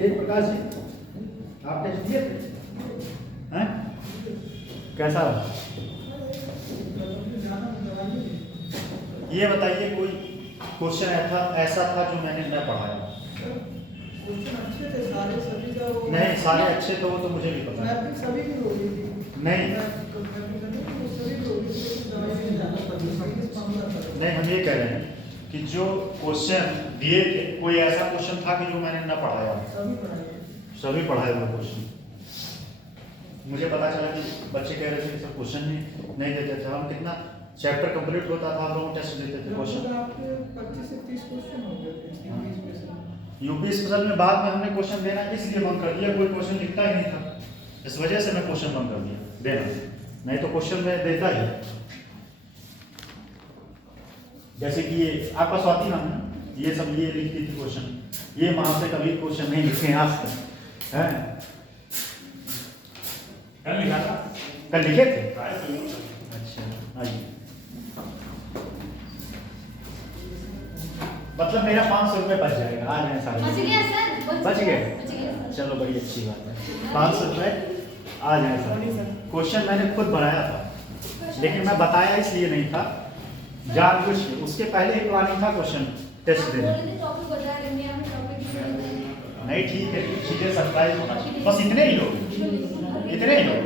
तेज प्रकाश जी, आप टेस्ट दिए थे हैं? कैसा रहा? ये बताइए कोई क्वेश्चन ऐसा था जो मैंने न पढ़ाया? नहीं, सारे अच्छे थे, वो तो मुझे भी पता है। नहीं, हम ये कह रहे हैं कि जो क्वेश्चन दिए थे, कोई ऐसा क्वेश्चन था कि जो मैंने न पढ़ाया? सभी पढ़ाए हुए क्वेश्चन। मुझे पता चला कि बच्चे कह रहे थे कि सब क्वेश्चन नहीं देते थे। हम कितना चैप्टर कंप्लीट होता था, हम लोग टेस्ट देते थे क्वेश्चन। 25 से 30 क्वेश्चन हो गए थे यूपी स्पेशल में बाद में हमने क्वेश्चन देना इसलिए बंद कर दिया, कोई क्वेश्चन लिखता ही नहीं था, इस वजह से मैं क्वेश्चन बंद कर दिया देना, नहीं तो क्वेश्चन में देता ही। जैसे कि ये आपका स्वाति नाम है, ये सब ये लिखती थी क्वेश्चन, ये वहां से कभी क्वेश्चन नहीं लिखे आज तक है। कल लिखा था, कल लिखे थे? अच्छा, आइए। मतलब मेरा 500 रुपये बच जाएगा, आ जाए सारे। बच गए? चलो बड़ी अच्छी बात है, 500 रुपये आ जाए सारे। क्वेश्चन मैंने खुद बनाया था, लेकिन मैं बताया इसलिए नहीं था जानबूझ के, उसके पहले ही प्लानिंग था क्वेश्चन टेस्ट देने। नहीं ठीक है, चीजें सरप्राइज होना, बस इतने ही लोग, इतने ही लोग,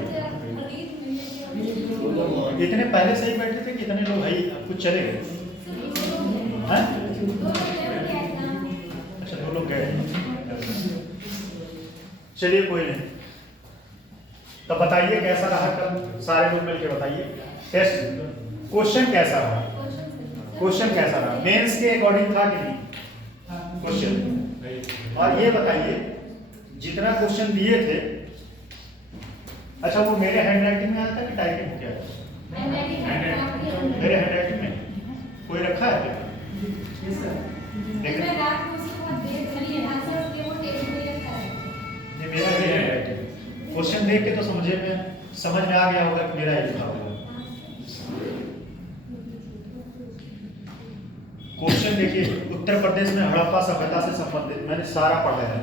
इतने पहले से ही बैठे थे कि इतने लोग भाई कुछ चले गए? अच्छा, 2 लोग गए। चलिए कोई नहीं, तो बताइए कैसा रहा कल, सारे लोग मिलके बताइए टेस्ट क्वेश्चन कैसा रहा? क्वेश्चन कैसा रहा? मेंस के अकॉर्डिंग था कि नहीं क्वेश्चन? और ये बताइए जितना क्वेश्चन दिए थे, अच्छा वो मेरे हैंडराइटिंग में आया था कि टाइपिंग हो गया? मेरे हैंडराइटिंग में कोई रखा है क्या? मेरा भी हैंडराइटिंग, क्वेश्चन देख के तो समझ में आ गया होगा कि मेरा ही लिखा होगा। क्वेश्चन देखिए, उत्तर प्रदेश में हड़प्पा सभ्यता से संबंधित मैंने सारा पढ़ा है,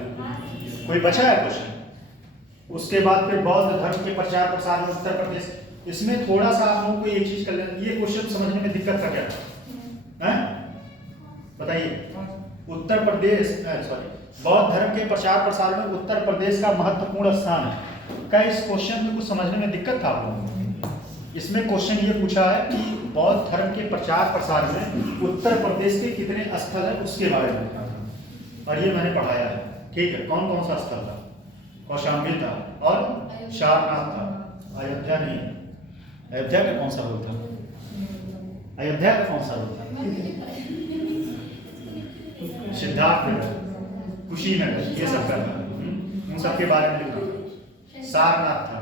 कोई बचा है क्वेश्चन? उसके बाद फिर बौद्ध धर्म के प्रचार प्रसार में उत्तर प्रदेश, इसमें थोड़ा सा आप लोगों को एक चीज कर लेना, ये क्वेश्चन समझने में दिक्कत था क्या है? बताइए, उत्तर प्रदेश सॉरी बौद्ध धर्म के प्रचार प्रसार में उत्तर प्रदेश का महत्वपूर्ण स्थान है। क्या इस क्वेश्चन में कुछ समझने में दिक्कत था आप लोगों को? इसमें क्वेश्चन ये पूछा है कि बौद्ध धर्म के प्रचार प्रसार में उत्तर प्रदेश के कितने स्थल है उसके बारे में लिखा था, और ये मैंने पढ़ाया है। ठीक है, कौन कौन सा स्थल था? कौशाम्बी था और सारनाथ था, अयोध्या नहीं। अयोध्या का कौन सा रोल था? अयोध्या का कौन सा रोल था? सिद्धार्थनगर, कुशीनगर, ये सब करना, उन सब के बारे में लिखा। सारनाथ था।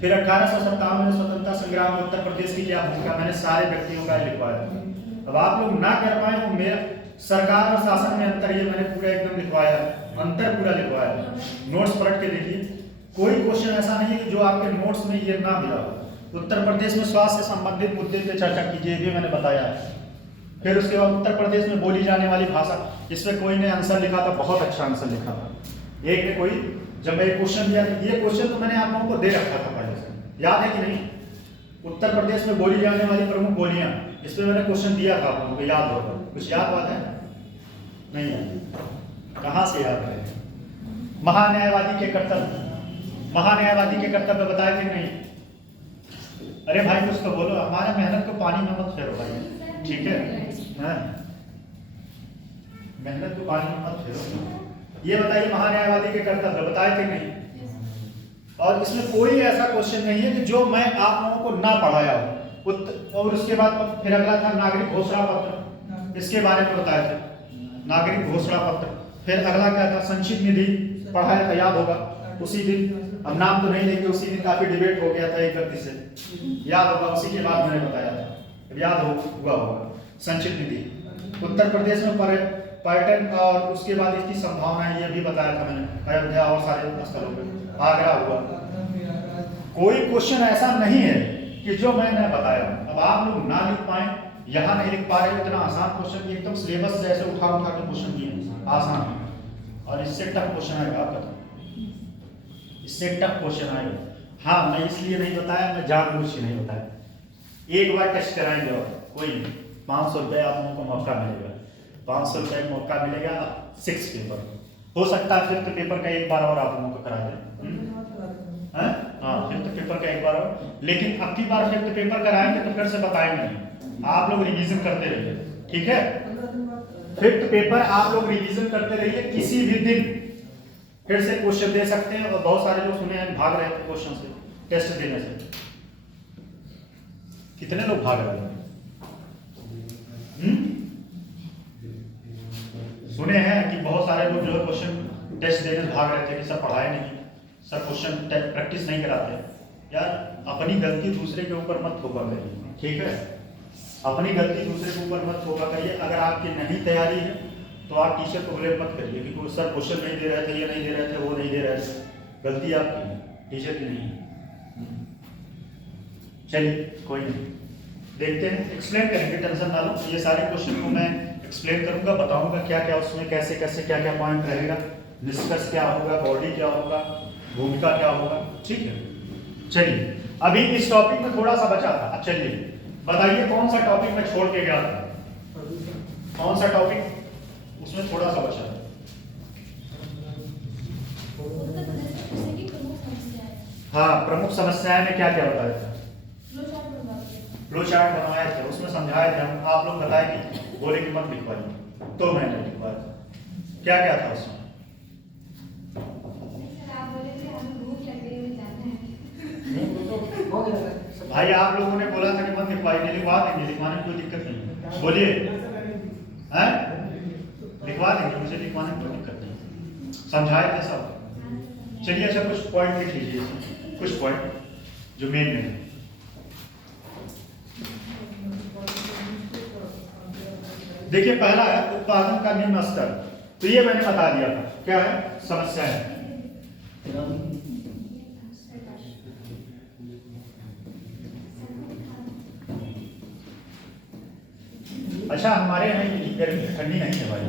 फिर 1857 में स्वतंत्रता संग्राम में उत्तर प्रदेश की क्या भूमिका, मैंने सारे व्यक्तियों का लिखवाया। अब आप लोग ना कर पाए तो मेरा सरकार और शासन में अंतर, ये मैंने पूरा एकदम लिखवाया, अंतर पूरा लिखवाया। नोट्स पलट के देखिए, कोई क्वेश्चन ऐसा नहीं है कि जो आपके नोट्स में ये ना मिला हो। उत्तर प्रदेश में स्वास्थ्य से संबंधित मुद्दे पे चर्चा कीजिए, ये मैंने बताया है। फिर उसके बाद उत्तर प्रदेश में बोली जाने वाली भाषा, इसमें कोई ने आंसर लिखा था, बहुत अच्छा आंसर लिखा था। एक ने कोई, जब मैं क्वेश्चन दिया, ये क्वेश्चन तो मैंने आप लोगों को दे रखा था पहले से, याद है कि नहीं? उत्तर प्रदेश में बोली जाने वाली प्रमुख बोलियां, इस पर मैंने क्वेश्चन दिया था, आप लोगों को याद होगा। कुछ याद बात है? नहीं है, कहाँ से याद है? महान्यायवादी के कर्तव्य, महान्यायवादी के कर्तव्य बताए थे नहीं? अरे भाई कुछ तो बोलो, हमारा मेहनत को पानी में मत फेरो भाई, ठीक है? मेहनत को पानी में मत फेरो। ये बताइए महान्यायवादी के कर्तव्य बताए थे नहीं? और इसमें कोई ऐसा क्वेश्चन नहीं है कि जो मैं आप लोगों को ना पढ़ाया हो। और उसके बाद फिर अगला था नागरिक घोषणा पत्र, इसके बारे में बताया था, नागरिक घोषणा पत्र। फिर अगला क्या था? संचित निधि पढ़ाया था, याद होगा उसी दिन। अब नाम तो नहीं लेंगे, उसी दिन काफी डिबेट हो गया था एक व्यक्ति से, याद होगा, उसी के बाद मैंने बताया था, याद हुआ होगा। संचित निधि, उत्तर प्रदेश में पर्यटन और उसके बाद इसकी संभावना, ये भी बताया था मैंने, अयोध्या और सारे स्थलों पर, आगरा हुआ। कोई क्वेश्चन ऐसा नहीं है कि जो मैंने बताया। अब आप लोग ना लिख पाए, यहाँ नहीं लिख पा रहे, इतना आसान क्वेश्चन एकदम सिलेबस जैसे उठा के क्वेश्चन दिए, आसान। और इससे टफ क्वेश्चन आएगा, आप बताओ, इससे टफ क्वेश्चन आएगा। हाँ, मैं इसलिए नहीं बताया, मैं जानबूझ के नहीं बताया। एक बार टेस्ट कराएंगे और कोई नहीं, 500 रुपये आप लोगों को मौका मिलेगा, 500 रुपये का मौका मिलेगा 6 पेपर। हो सकता है 5th पेपर का एक बार और आप लोगों को करा दें। हाँ, 5th पेपर का एक बार और, लेकिन अब की बार 5th पेपर कराएंगे तो फिर से बताएंगे नहीं, आप लोग रिवीजन करते रहिए, ठीक है। 5th पेपर आप लोग रिवीजन करते रहिए, किसी भी दिन फिर से क्वेश्चन दे सकते हैं। और बहुत सारे लोग सुने हैं भाग रहे थे क्वेश्चन से, टेस्ट देने से। कितने लोग भाग रहे हैं? सुने हैं कि बहुत सारे लोग जो है क्वेश्चन टेस्ट देने भाग रहे थे कि सर पढ़ाए नहीं, सर क्वेश्चन प्रैक्टिस नहीं कराते। यार, अपनी गलती दूसरे के ऊपर मत थोपा करिए, ठीक है। अपनी गलती दूसरे के ऊपर मत थोपा करिए। अगर आपकी नहीं तैयारी है तो आप टीचर को ब्लेम मत करिए कि वो सर क्वेश्चन नहीं दे रहे थे, ये नहीं दे रहे थे, वो नहीं दे रहे थे। गलती आपकी है, टीचर की नहीं है। चलिए कोई नहीं, देखते हैं, एक्सप्लेन करेंगे, टेंशन ना लो। ये सारे क्वेश्चन को मैं एक्सप्लेन करूंगा, बताऊंगा क्या क्या उसमें कैसे कैसे क्या क्या पॉइंट रहेगा, निष्कर्ष क्या होगा, बॉडी क्या होगा, भूमिका क्या होगा, ठीक है। चलिए, अभी इस टॉपिक में थोड़ा सा बचा था। अब चलिए बताइए कौन सा टॉपिक मैं छोड़ के गया था, कौन सा टॉपिक उसमें थोड़ा सा बचा था। हाँ, प्रमुख समस्याएं में क्या क्या बताया था? फ्लो चार्ट बनवाए थे, उसमें समझाए थे हम, आप लोग बताए कि बोले कि मत लिखवाइए, तो मैंने लिखवाया था। क्या क्या था उसमें? भाई आप लोगों ने बोला था कि मत लिखवाइए, लिखवा देंगे, लिखवाने में कोई दिक्कत नहीं, बोलिए। हैं? लिखवा देंगे, मुझे लिखवाने में कोई दिक्कत नहीं, समझाए थे सब। चलिए, अच्छा कुछ पॉइंट लिख लीजिए, कुछ पॉइंट जो मेन में है। देखिए, पहला है उत्पादन का निम्न स्तर, तो ये मैंने बता दिया था, क्या है समस्या है। अच्छा, हमारे यहाँ इतनी गर्मी ठंडी नहीं है भाई।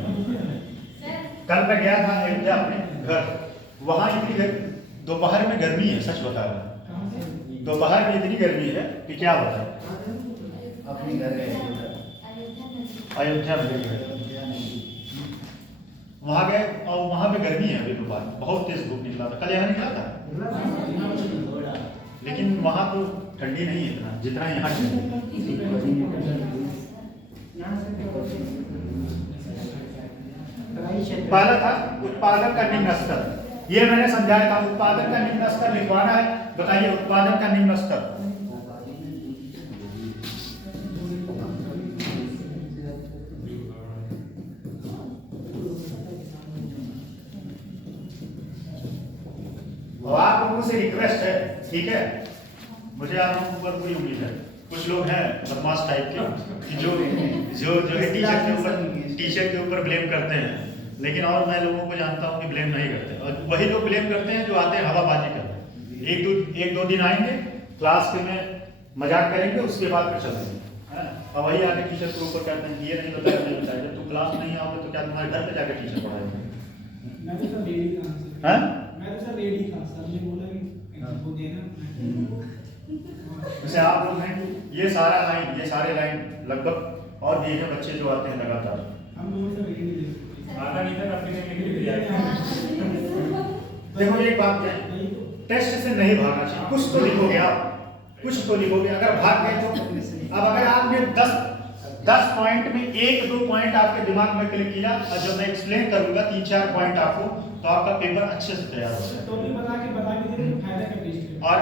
कल मैं गया था अयोध्या अपने घर, वहाँ इतनी दोपहर में गर्मी है, सच बता रहा हूँ, दोपहर में इतनी गर्मी है कि क्या बताएं। अपनी घर अयोध्या में वहाँ गए और वहाँ पे गर्मी है अभी दोपहर, बहुत तेज धूप निकला था, कल यहाँ निकला था, लेकिन वहाँ तो ठंडी नहीं है इतना जितना यहाँ ठंडी। पहला था उत्पादन का निम्न स्तर, ये मैंने समझाया था। उत्पादन का निम्न स्तर लिखवाना है, बताइए उत्पादन का निम्न स्तर। और आप लोगों से रिक्वेस्ट है, ठीक है, मुझे आप लोगों पर पूरी उम्मीद है। कुछ लोग हैं बदमाश टाइप के जो जो जो है टीचर के ऊपर ब्लेम करते हैं, लेकिन और मैं लोगों को जानता हूँ कि ब्लेम नहीं करते, और वही लोग ब्लेम करते हैं जो आते हैं हवाबाजी करते हैं। एक दो दिन आएंगे क्लास में मजाक करेंगे, उसके बाद फिर चलेंगे, और वही आके टीचर के ऊपर कहते हैं ये नहीं बताया, नहीं बताया। जब तुम क्लास नहीं आओगे तो क्या तुम्हारे घर पे जाकर टीचर पढ़ाएंगे? वैसे आप लोग हैं, ये सारे लाइन लगभग और भी हैं बच्चे जो आते हैं लगातार। देखो एक बात है, टेस्ट से नहीं भागना चाहिए, कुछ तो लिखोगे आप, कुछ तो लिखोगे। अगर भाग गए तो अब अगर आपने 10 पॉइंट में 1-2 पॉइंट आपके दिमाग में क्लिक किया, और जब मैं एक्सप्लेन करूंगा 3-4 पॉइंट आपको, तो आपका पेपर अच्छे से तैयार हो जाएगा। और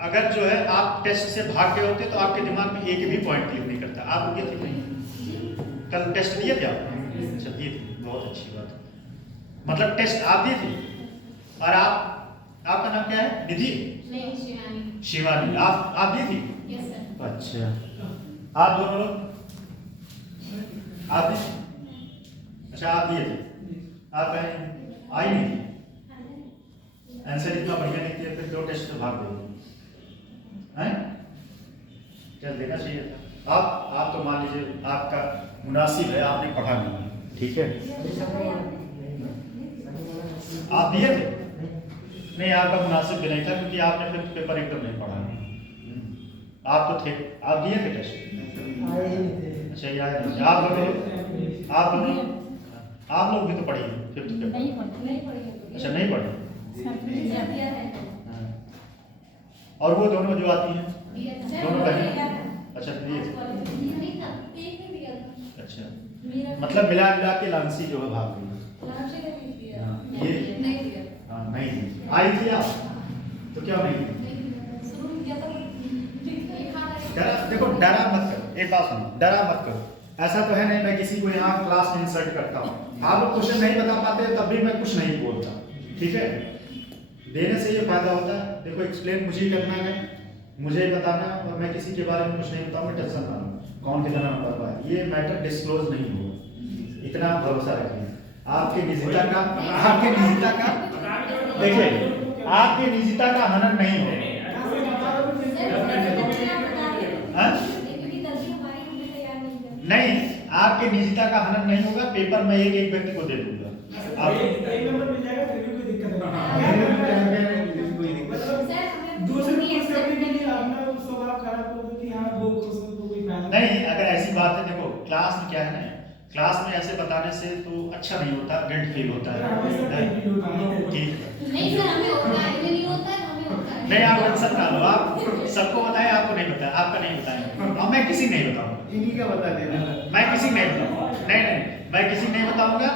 अगर जो है आप टेस्ट से भाग गए होते तो आपके दिमाग में एक भी पॉइंट क्लिक नहीं करता। आप ये थे नहीं, कल टेस्ट दिए थे आप? अच्छा, दिए थे, बहुत अच्छी बात है। मतलब टेस्ट आप दिए थे, और आपका नाम क्या है? निधि? नहीं, शिवानी। आप दिए थी? Yes sir. अच्छा, आप दोनों लोग आप दिए? अच्छा, आप दिए थे, आप आई नहीं थी? आंसर इतना बढ़िया नहीं किया, फिर 2 टेस्ट से भाग गए हैं? चल देना चाहिए था। आप तो मान लीजिए आपका मुनासिब है, आपने पढ़ा नहीं, ठीक है। आप दिए थे? नहीं, आपका मुनासिब भी नहीं था क्योंकि आपने फिर पेपर एकदम नहीं पढ़ा। आप तो थे, आप दिए थे टेस्ट? अच्छा, ये आए नहीं। आप लोग भी तो पढ़ी फिफ्थ पेपर? अच्छा, नहीं पढ़े। हाँ। और वो दोनों जो आती हैं दोनों बहन? अच्छा, दिए। अच्छा, मतलब मिला मिला के लांसी जो है भाग गई। ये हाँ, नहीं आई थी आप तो क्या नहीं? देखो, डरा मत करो, एक बात सुनो, डरा मत करो। ऐसा तो है नहीं मैं किसी को यहाँ क्लास में इंसल्ट करता हूँ। आप लोग क्वेश्चन नहीं बता पाते तब भी मैं कुछ नहीं बोलता, ठीक है? देने से ये फायदा होता है। देखो, एक्सप्लेन मुझे ही करना है, मुझे ही बताना, और मैं किसी के बारे में कुछ नहीं बताऊंगा। टेंशन ना लो, कौन कितना नंबर पाए, ये मैटर डिस्क्लोज नहीं होगा, इतना भरोसा रखिए। आपके निजता का देखिए, आपकी निजता का हनन नहीं होगा। नहीं, आपके निजता का हनन नहीं होगा। पेपर में एक एक व्यक्ति को दे दूंगा। नहीं, अगर ऐसी बात है, देखो क्लास में क्या है ना, क्लास में ऐसे बताने से तो अच्छा नहीं होता, गिल्ट फील होता है। ठीक है, नहीं आप टेंशन ना लो, आप सबको बताएं, आपको नहीं बताया, आपका नहीं बताया, और मैं किसी नहीं बताऊंगा। इन्हीं का बता देना। मैं किसी नहीं बताऊंगा, नहीं, मैं किसी नहीं बताऊंगा।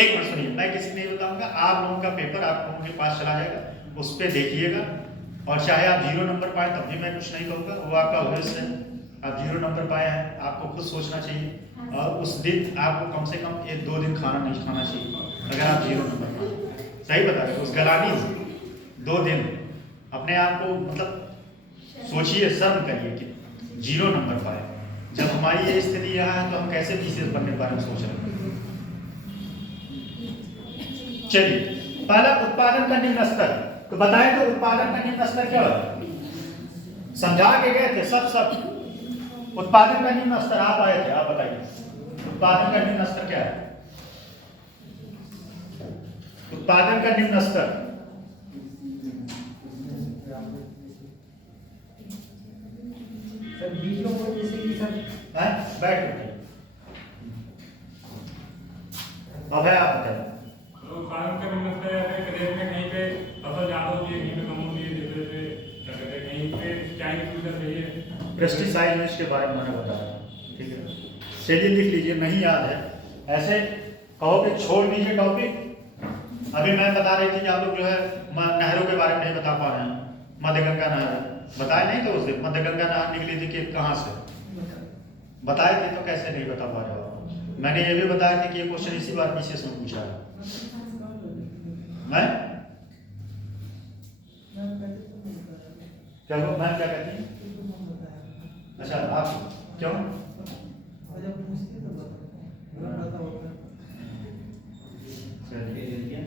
एक मिनट सुनिए, मैं किसी नहीं बताऊंगा। आप लोगों का पेपर आप लोगों के पास चला जाएगा, उस पर देखिएगा, और चाहे आप 0 नंबर पाए तब भी मैं कुछ नहीं कहूँगा, वो आपका उद्देश्य है। आप 0 नंबर पाए हैं, आपको खुद सोचना चाहिए, और उस दिन आपको कम से कम 1-2 दिन खाना नहीं खाना चाहिए अगर आप 0 नंबर पाए। सही बता रहे, उस गलानी से 2 दिन अपने आप को मतलब सोचिए, शर्म करिए कि 0 नंबर पाए। जब हमारी ये स्थिति यहाँ है तो हम कैसे पीसीएस बनने के बारे में सोच रहे हैं? चलिए, पहला उत्पादन का निम्न स्तर, तो बताएं तो उत्पादन का निम्न स्तर क्या होता है? समझा के गए थे सब उत्पादन का निम्न स्तर आप आए थे, आप बताइए उत्पादन का निम्न स्तर क्या है? उत्पादन का निम्न स्तर बीजों को जैसे कि सर बैठ उठिए। अब है, आप बताइए। उत्पादन का निम्न स्तर है प्रदेश में कहीं पे फसल ज्यादा होती है, कहीं पे कम होती है, जैसे कहीं पे क्या ही सुविधा चाहिए। पेस्टिसाइड में इसके बारे में मैंने बताया, ठीक है? चलिए लिख लीजिए, नहीं याद है ऐसे कहो कि छोड़ दीजिए टॉपिक। अभी मैं बता रही थी कि आप लोग जो है नहरों के बारे में नहीं बता पा रहे हैं। मध्य गंगा नहर बताए नहीं थे उस दिन, मध्य गंगा नहर निकली थी कि कहाँ से बताए थे, तो कैसे नहीं बता पा रहे हो? मैंने ये भी बताया था कि ये क्वेश्चन इसी बार पीसीएस में पूछा है। मैं क्या मैं क्या कहती हूँ? अच्छा, आप क्यों?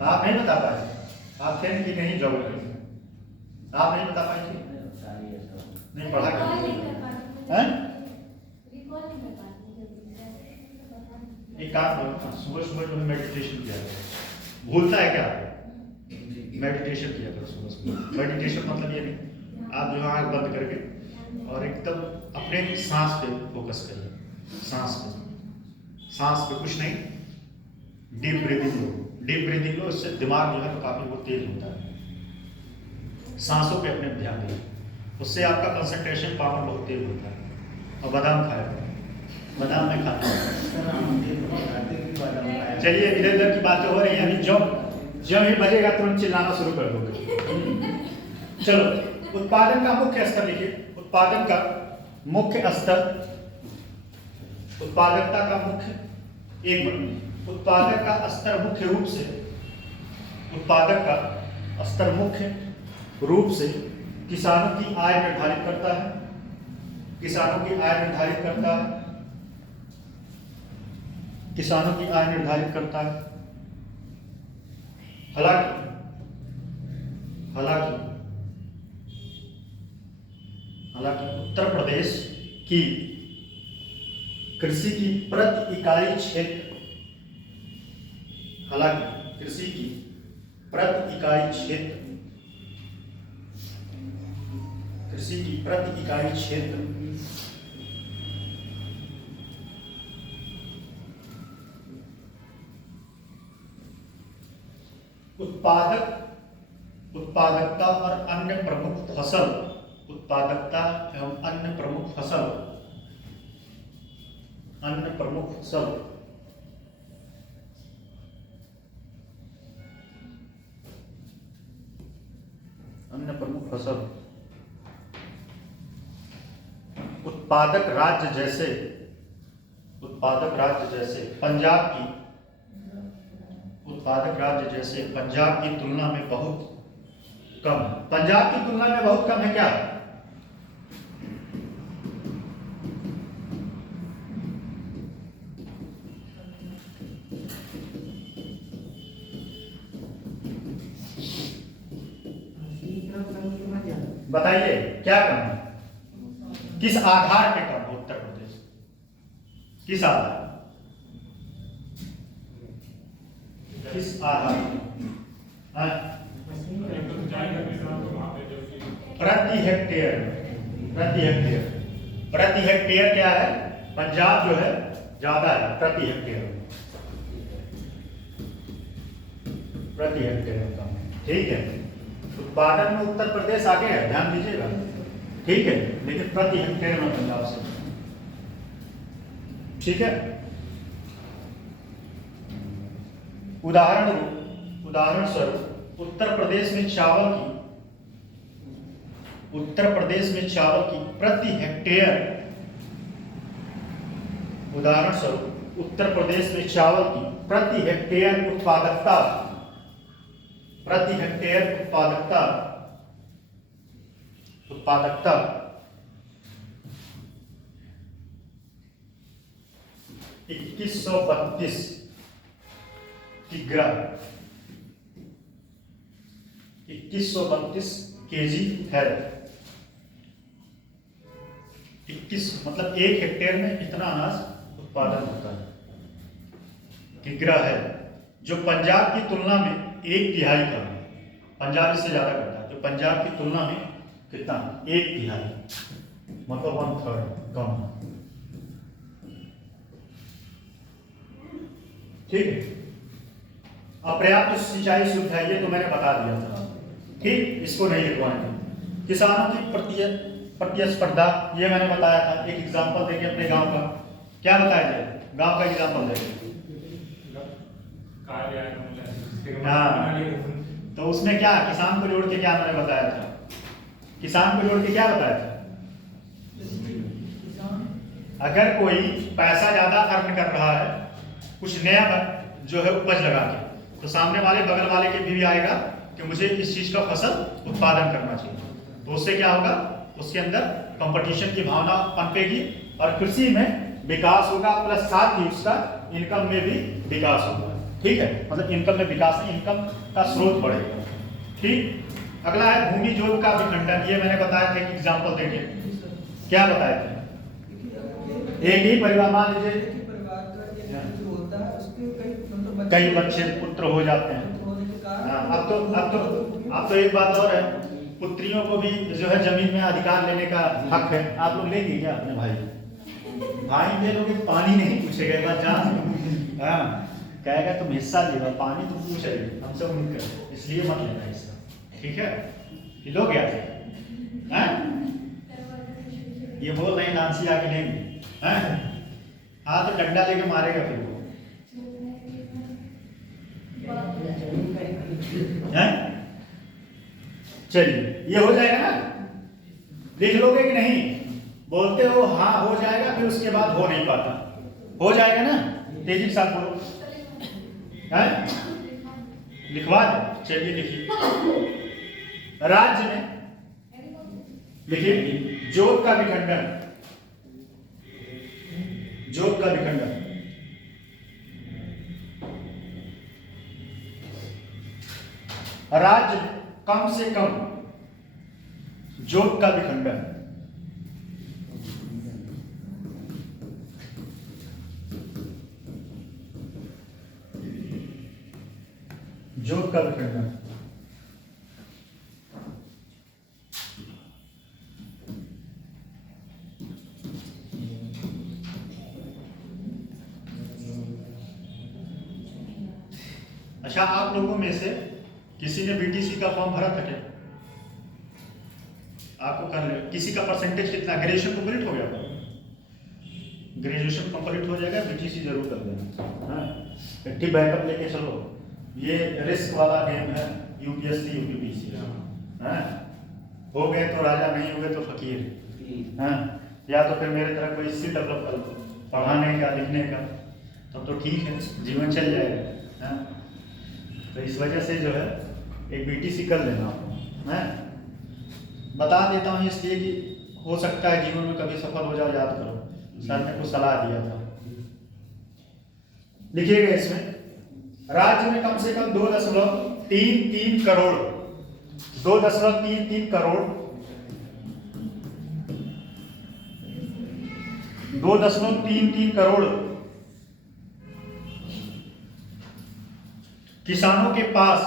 आप नहीं बता पाए, आप थे कि नहीं जॉब आप नहीं बता पाए थी, नहीं पढ़ा क्या? एक काम करो, सुबह सुबह जो मेडिटेशन किया करो। भूलता है क्या? मेडिटेशन किया करो सुबह सुबह। मेडिटेशन मतलब ये नहीं, आप जो आँख बंद करके और एकदम अपने सांस पे फोकस करिए, सांस पे कुछ नहीं, डीप ब्रीदिंग लो। इससे दिमाग जो है तो काफी वो तेज होता है। सांसों पे अपने ध्यान दें, उससे आपका कंसंट्रेशन पावर बहुत तेज होता है। और बादाम खाया, बादाम में खाता हूँ। चलिए, इधर उधर की बातें हो रही हैं, अभी जब ही बजेगा तुरंत चिल्लाना शुरू कर दोगे। चलो, उत्पादन का मुख्य स्तर लिखिए। उत्पादन का मुख्य स्तर, उत्पादकता का मुख्य उत्पादक का स्तर मुख्य रूप से किसानों की आय निर्धारित करता है। हालांकि उत्तर प्रदेश की कृषि की प्रति इकाई प्रति इकाई क्षेत्र, कृषि की प्रति इकाई क्षेत्र उत्पादकता और अन्य प्रमुख फसल, उत्पादकता एवं अन्य प्रमुख फसल, अन्य प्रमुख फसल अन्य प्रमुख फसल उत्पादक राज्य जैसे पंजाब की, उत्पादक राज्य जैसे पंजाब की तुलना में बहुत कम है। पंजाब की तुलना में बहुत कम है क्या? बताइए क्या कम है? किस आधार पे कम है उत्तर प्रदेश? किस आधार? किस आधार? प्रति हेक्टेयर, प्रति हेक्टेयर क्या है? पंजाब जो है ज्यादा है प्रति हेक्टेयर कम है। ठीक है, उत्पादन में उत्तर प्रदेश आगे है, ध्यान दीजिएगा। ठीक है, लेकिन प्रति हेक्टेयर में पंजाब से। ठीक है, उदाहरण स्वरूप उत्तर प्रदेश में चावल की प्रति हेक्टेयर, उदाहरण स्वरूप उत्तर प्रदेश में चावल की प्रति हेक्टेयर उत्पादकता 2132 किग्रा 2132 केजी है। 21 मतलब 1 हेक्टेयर में इतना अनाज उत्पादन होता है, किग्रा है, जो पंजाब की तुलना में 1/3 कम है। पंजाब इससे ज्यादा करता है, तो पंजाब की तुलना में कितना? 1/3 मतलब 1/3 कम है। ठीक है, अपर्याप्त सिंचाई सुविधा ये तो मैंने बता दिया था। ठीक, इसको नहीं लिखवाएंगे। किसानों की प्रतिस्पर्धा ये मैंने बताया था। एक एग्जांपल देंगे अपने गांव का। क्या बताया जाए? गांव का एग्जांपल देंगे। हाँ, तो उसमें क्या किसान को जोड़ के क्या मैंने बताया था? किसान को जोड़ के क्या बताया था? अगर कोई पैसा ज्यादा अर्न कर रहा है, कुछ नया जो है उपज लगा के, तो सामने वाले बगल वाले के भी आएगा कि मुझे इस चीज का फसल उत्पादन करना चाहिए। तो उससे क्या होगा? उसके अंदर कंपटीशन की भावना पनपेगी और कृषि में विकास होगा, प्लस साथ ही उसका इनकम में भी विकास होगा। ठीक है, मतलब इनकम में विकास नहीं, इनकम का स्रोत बढ़ेगा। ठीक, अगला है भूमि जोत का विखंडन। ये मैंने बताया था, एक एग्जांपल देंगे। क्या बताया था? एक ही परिवार, मान लीजिए कई बच्चे पुत्र हो जाते हैं। अब तो एक बात और है, पुत्रियों को भी जो है जमीन में अधिकार लेने का हक है। आप लोग लेंगे क्या अपने भाई दे लोगे? पानी नहीं पूछेगा, एक बात जान। हाँ, कहेगा तुम हिस्सा लेगा, पानी तुम पूछेगा, हमसे उम्मीद कर, इसलिए मत लेना हिस्सा। ठीक है, ये लोग क्या थे? ये बोल रहे नानसी आके लेंगे। हाँ, तो डंडा लेके मारेगा फिर वो। चलिए, ये हो जाएगा ना? लिख लोगे कि नहीं? बोलते हो हाँ हो जाएगा, फिर उसके बाद हो नहीं पाता। हो जाएगा ना? तेजी के साथ बोलो। लिखवा दो। चलिए लिखिए। राज्य में लिखिए जोत का विखंडन, जोत का विखंडन। राज्य कम से कम जोत का विखंडन। जोत का विखंडन अच्छा, आप लोगों में से किसी ने बीटीसी का फॉर्म भरा था क्या? आपको कर ले, किसी का परसेंटेज कितना, ग्रेजुएशन कंप्लीट हो गया? ग्रेजुएशन कंप्लीट हो जाएगा, बीटीसी जरूर कर देना। हाँ, ठीक, बैकअप लेके चलो। ये रिस्क वाला गेम है, यूपीएससी यूपीपीसी। हाँ, हो गए तो राजा, नहीं हो गए तो फकीर। हाँ, या तो फिर मेरे तरह कोई स्किल डेवलप कर लो, पढ़ाने का, लिखने का, तब तो ठीक है, जीवन चल जाएगा। हाँ, तो इस वजह से जो है एक बीटीसी कर लेना आपको। मैं बता देता हूँ इसलिए कि हो सकता है जीवन में कभी सफल हो जाओ, याद करो, सर ने कुछ सलाह दिया था। लिखिएगा इसमें, राज्य में कम से कम 2.33 करोड़ 2.33 करोड़ 2.33 करोड़ किसानों के पास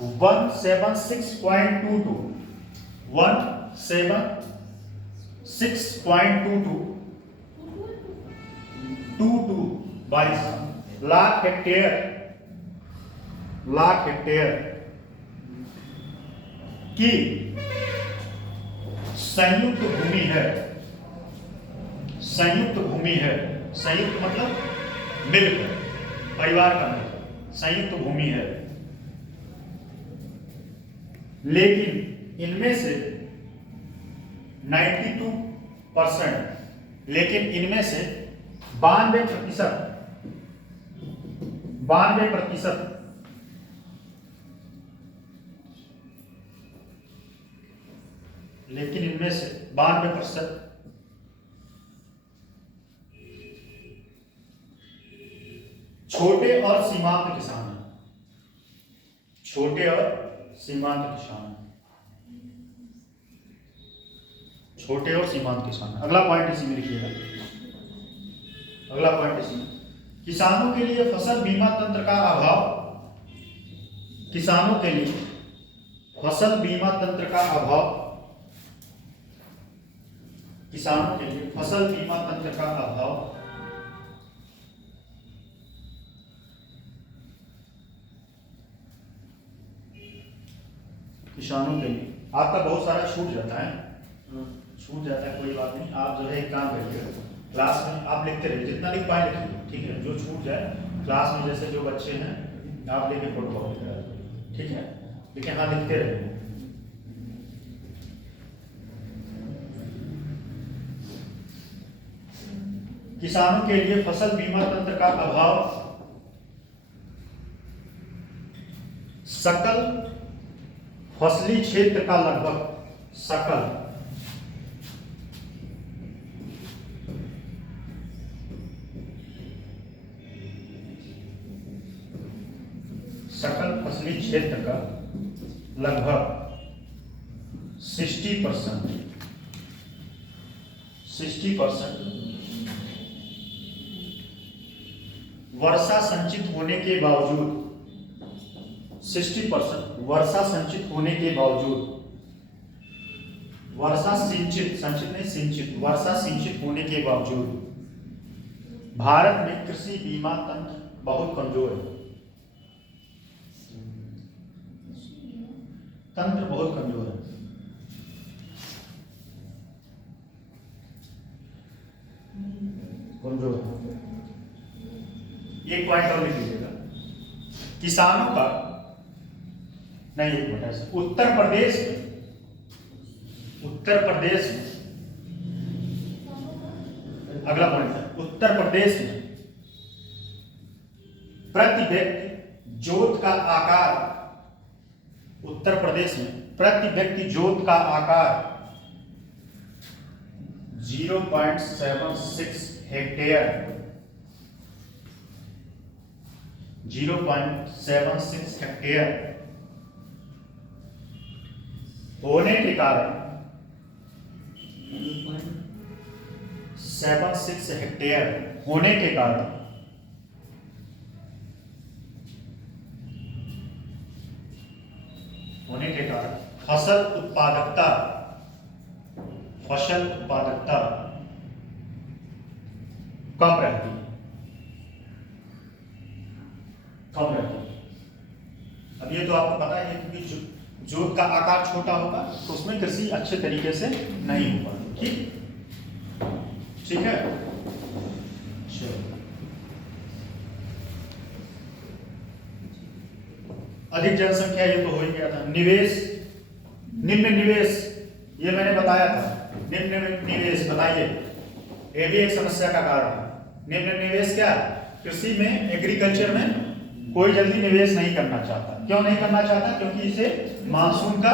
176.22 लाख हेक्टेयर की संयुक्त भूमि है। संयुक्त मतलब मिलकर, परिवार का मिलकर संयुक्त भूमि है। लेकिन इनमें से 92%, लेकिन इनमें से 92% लेकिन इनमें से 92% छोटे और सीमांत किसान हैं। छोटे और सीमांत किसान। अगला पॉइंट इसी में लिखिएगा। अगला पॉइंट इसमें, किसानों के लिए फसल बीमा तंत्र का अभाव। किसानों के लिए फसल बीमा तंत्र का अभाव। किसानों के लिए फसल बीमा तंत्र का अभाव किसानों के लिए आपका बहुत सारा छूट जाता है। कोई बात नहीं, आप जो है एक काम करिए, क्लास में आप लिखते रहिए, जितना लिख पाए लिखिए, ठीक है। जो छूट जाए क्लास में, जैसे जो बच्चे हैं आप लेके फोटो कॉपी करा दो, ठीक है। लेकिन हाँ, लिखते रहिए। किसानों के लिए फसल बीमा तंत्र का अभाव सकल फसली क्षेत्र का लगभग सकल फसली क्षेत्र का लगभग 60% वर्षा संचित होने के बावजूद 60% वर्षा संचित होने के बावजूद वर्षा सिंचित होने के बावजूद भारत में कृषि बीमा तंत्र बहुत कमजोर है। तंत्र बहुत कमजोर है। एक पॉइंट और लिख लीजिएगा, किसानों का नहीं, एक मिनट, उत्तर प्रदेश में अगला पॉइंट है, उत्तर प्रदेश में प्रति व्यक्ति जोत का आकार 0.76 हेक्टेयर 0.76 हेक्टेयर होने के कारण 76 हेक्टेयर होने के कारण होने के कारण फसल उत्पादकता कम रहती है। अब ये तो आपको पता है क्योंकि जोत का आकार छोटा होगा तो उसमें कृषि अच्छे तरीके से नहीं हो पाती। ठीक है। अधिक जनसंख्या ये तो हो ही गया था। निवेश, निम्न निवेश, ये मैंने बताया था। निम्न निवेश बताइए, ये भी एक समस्या का कारण है। निम्न निवेश क्या? कृषि में, एग्रीकल्चर में कोई जल्दी निवेश नहीं करना चाहता। क्यों नहीं करना चाहता? क्योंकि इसे मानसून का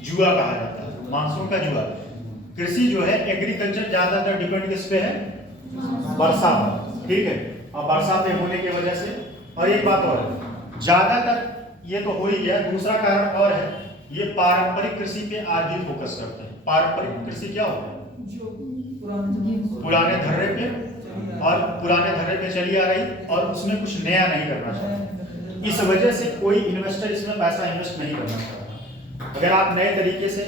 जुआ कहा जाता है। मानसून का जुआ। कृषि जो है, एग्रीकल्चर ज्यादातर डिपेंड किस पे है? वर्षा पर। ठीक है। और वर्षा पे होने की वजह से, और एक बात और है, ज्यादातर ये तो हो ही गया, दूसरा कारण और है, ये पारंपरिक कृषि पे आज भी फोकस करते हैं। पारंपरिक कृषि क्या होता है? पुराने धर्रे पे, और पुराने धर्रे पे चली आ रही, और उसमें कुछ नया नहीं करना चाहता। इस वजह से कोई इन्वेस्टर इसमें पैसा इन्वेस्ट नहीं करना चाहता। अगर आप नए तरीके से,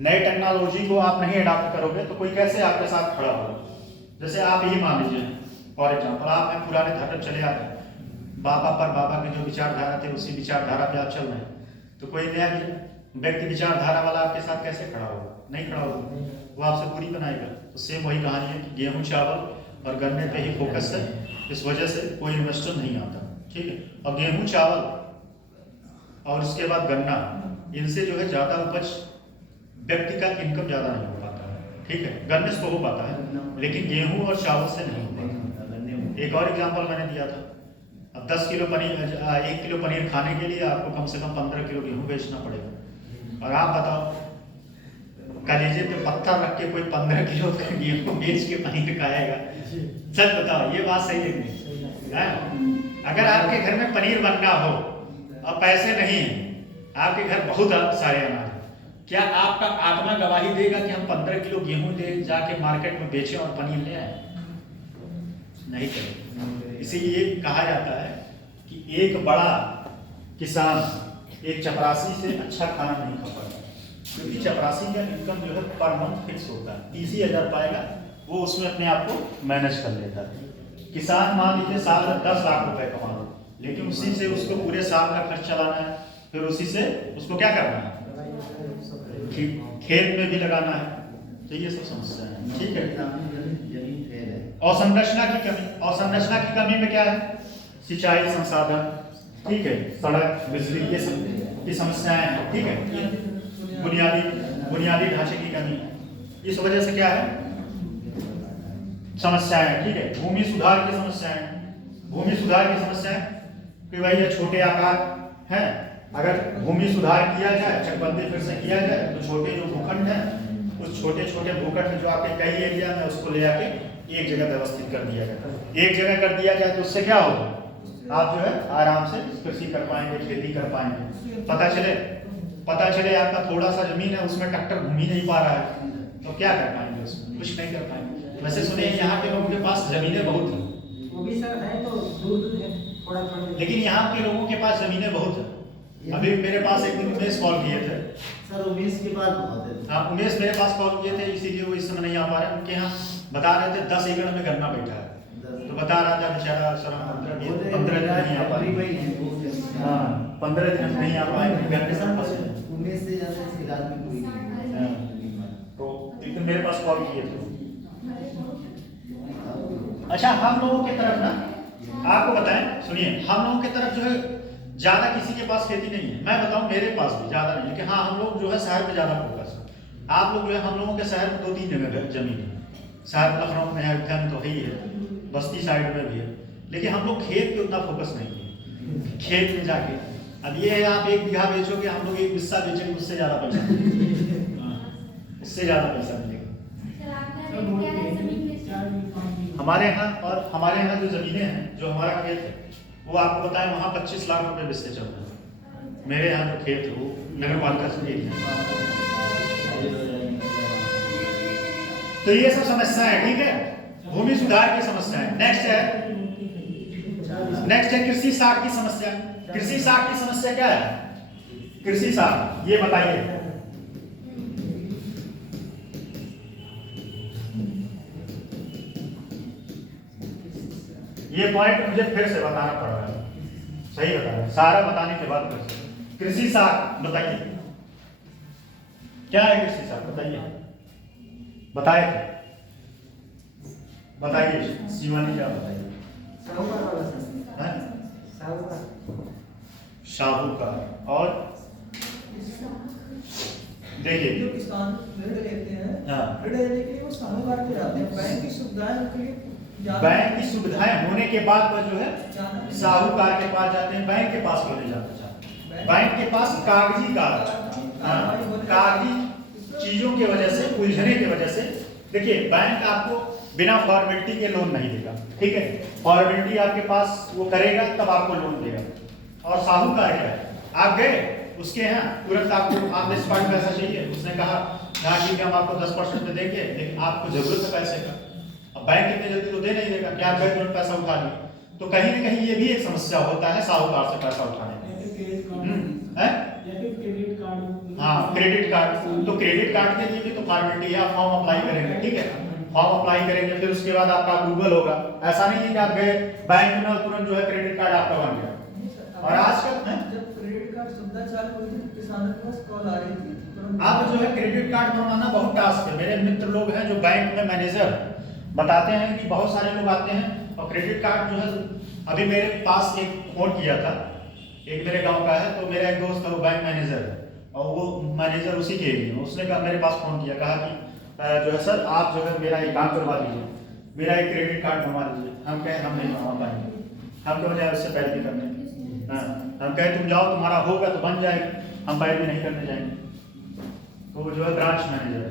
नए टेक्नोलॉजी को आप नहीं अडॉप्ट करोगे तो कोई कैसे आपके साथ खड़ा होगा? जैसे आप ही मान लीजिए, फॉर एग्जाम्पल, आप में पुराने धर्रे चले आ रहे, बाबा पर, बाबा के जो विचारधारा थे उसी विचारधारा पे आप चल रहे हैं, तो कोई नया व्यक्ति विचारधारा वाला आपके साथ कैसे खड़ा होगा? नहीं खड़ा होगा, वो आपसे पूरी बनाएगा। तो सेम वही कहानी है कि गेहूं, चावल और गन्ने पे ही फोकस है, इस वजह से कोई इन्वेस्टर नहीं आता। ठीक है। और गेहूं, चावल और उसके बाद गन्ना, इनसे जो है ज्यादा उपज, व्यक्ति का इनकम ज्यादा नहीं हो पाता है। ठीक है। गन्ने से तो हो पाता है, लेकिन गेहूं और चावल से नहीं हो पाता। एक और एग्जाम्पल मैंने दिया था, अब 10 किलो पनीर, 1 किलो पनीर खाने के लिए आपको कम से कम 15 किलो गेहूं बेचना पड़ेगा। और आप बताओ, कलेजे पे पत्थर रख के कोई 15 किलो गेहूं बेच के पनीर खाएगा? सच बताओ, ये बात सही है कि नहीं? अगर आपके घर में पनीर बनना हो और पैसे नहीं है, आपके घर बहुत सारे अनाज, क्या आपका आत्मा गवाही देगा कि हम 15 किलो गेहूं ले जाके मार्केट में बेचें और पनीर ले आए? नहीं करेंगे। इसीलिए कहा जाता है कि एक बड़ा किसान एक चपरासी से अच्छा खाना नहीं खा पाता, क्योंकि चपरासी का इनकम जो है पर मंथ फिक्स होता है, 30,000 पाएगा, वो उसमें अपने आप को मैनेज कर लेता है। किसान मान लीजिए साल में 10 लाख रुपए कमा लो, लेकिन उसी से उसको पूरे साल का खर्च चलाना है, फिर उसी से उसको क्या करना है? खेत में भी लगाना है। तो ये सब समस्या है। ठीक है। अवसंरचना की कमी, अवसंरचना की कमी में क्या है? सिंचाई संसाधन, ठीक है, सड़क, बिजली, ये सब की समस्याएं हैं। ठीक है। बुनियादी ढांचे की कमी, इस वजह से क्या है? समस्याएं। ठीक है। भूमि सुधार की समस्याएं, भूमि सुधार की समस्याएं कि भाई ये छोटे आकार है, अगर भूमि सुधार किया जाए, चकबंदी फिर से किया जाए, तो छोटे जो भूखंड है, उस छोटे छोटे भूखंड जो आपके कई एरिया में, उसको ले आके एक जगह व्यवस्थित कर दिया जाए। एक जगह कर दिया जाए तो उससे क्या होगा? आप जो है आराम से कृषि कर पाएंगे, खेती कर पाएंगे। पता चले आपका थोड़ा सा जमीन है, उसमें ट्रैक्टर घूम ही नहीं पा रहा है, तो क्या कर पाएंगे? उसमें कुछ नहीं कर पाएंगे। वैसे सुने यहाँ के लोगों के पास जमीनें बहुत हैं, वो भी सर है तो दूर है थोड़ा, लेकिन यहाँ के लोगों के पास जमीनें बहुत हैं। अभी मेरे पास एक दिन उमेश कॉल किए थे। सर उमेश के पास बहुत है। हाँ, उमेश मेरे पास कॉल किए थे, इसीलिए वो इस समय नहीं आ पा रहे। उनके यहाँ बता रहे थे 10 एकड़ में गन्ना बैठा है, तो बता रहा था बेचारा सर 15 दिन नहीं आ पाएंगे। हाँ, 15 दिन नहीं आ पाएंगे, गन्ने सब फंसे हैं। उमेश से ज्यादा इस इलाज में कोई नहीं। तो एक दिन मेरे पास कॉल किए थे। अच्छा, हम लोगों की तरफ ना, आपको बताएं, सुनिए, हम लोगों की तरफ जो है ज्यादा किसी के पास खेती नहीं है। मैं बताऊं, मेरे पास भी ज्यादा नहीं, लेकिन हाँ, हम लोग जो है शहर पे ज्यादा फोकस है। आप लोग जो है, हम लोगों के शहर में 2-3 जगह जमीन है। शहर में लखनऊ में है, अयोध्या में तो है ही है, बस्ती साइड में भी है, लेकिन हम लोग खेत पे उतना फोकस नहीं है। खेत में जाके अब ये है, आप 1 बीघा बेचोगे, हम लोग 1 हिस्सा बेचेंगे, उससे ज्यादा पैसा उससे ज्यादा पैसा मिलेगा हमारे यहाँ। और हमारे यहाँ जो जमीनें हैं, जो हमारा खेत है, वो आपको बताएं, वहाँ 25 लाख रुपए बिस्ते चल रहे हैं। मेरे यहाँ जो खेत है वो नगर पालिका से है। तो ये सब समस्या है। ठीक है। भूमि सुधार की समस्या है। नेक्स्ट है कृषि साख की समस्या। कृषि साख की समस्या क्या है? कृषि साहब ये बताइए, ये पॉइंट मुझे फिर से बताना पड़ रहा है, सही बता रहे हैं, सारा बताने के बाद फिर से कृषि साहब बताइए क्या है कृषि साहब, बताइए बताइए शिवानी क्या बताइए। साहूकार वाला सर, हैं? साहूकार। साहूकार और देखिए जो किसान ऋण लेते हैं, हाँ। ऋण लेने के लिए वो साहूकार पे जाते हैं। बैंक की सुविधाएं उनके लिए जाना- बैंक की सुविधाएं होने के बाद वह जो है जाना- साहूकार के पास जाते हैं, बैंक के पास क्यों नहीं जाते चाहते? बैंक के पास कागजी कागजी चीजों की वजह से, उलझने की वजह से, देखिए बैंक आपको बिना फॉर्मेलिटी के लोन नहीं देगा, ठीक है, फॉर्मेलिटी आपके पास वो करेगा तब आपको लोन देगा। और साहूकार क्या है, आप गए उसके यहाँ तुरंत आपको ऑन द स्पॉट पैसा चाहिए, उसने कहा हाँ ठीक है हम आपको 10% पे देंगे, लेकिन आपको जरूरत है पैसे का, अब बैंक इतने जल्दी तो दे नहीं देगा कि आप गए तुरंत पैसा उठा लिए। तो कहीं ना कहीं ये भी एक समस्या होता है साहूकार से पैसा उठाने में, है? हाँ क्रेडिट कार्ड, तो क्रेडिट कार्ड के लिए भी तो फॉर्मेलिटी है, आप फॉर्म अप्लाई करेंगे, ठीक है, फॉर्म अप्लाई करेंगे, फिर उसके बाद आपका गूगल होगा, ऐसा नहीं है कि आप गए बैंक में और तुरंत जो है क्रेडिट कार्ड आपका बन गया। और आजकल जब क्रेडिट कार्ड सुविधा चालू हुई थी तो किसानों के पास कॉल आ रही थी, अब जो है क्रेडिट कार्ड बनवाना बहुत टास्क है। मेरे मित्र लोग हैं जो बैंक में मैनेजर बताते हैं कि बहुत सारे लोग आते हैं और क्रेडिट कार्ड जो है, अभी मेरे पास एक फोन किया था, एक मेरे गांव का है, तो मेरा एक दोस्त है वो बैंक मैनेजर है और वो मैनेजर उसी के एरिया में, उसने कहा मेरे पास फोन किया, कहा कि जो है सर आप जो है मेरा एक काम करवा दीजिए, मेरा एक क्रेडिट कार्ड बनवा दीजिए। हम कहे हम नहीं बनवा पाएंगे, हम क्यों जाए उससे पैरवी करने, हम कहे तुम जाओ तुम्हारा होगा तो बन जाएगा, हम पैरवी नहीं करने जाएंगे। तो वो जो है ब्रांच मैनेजर है।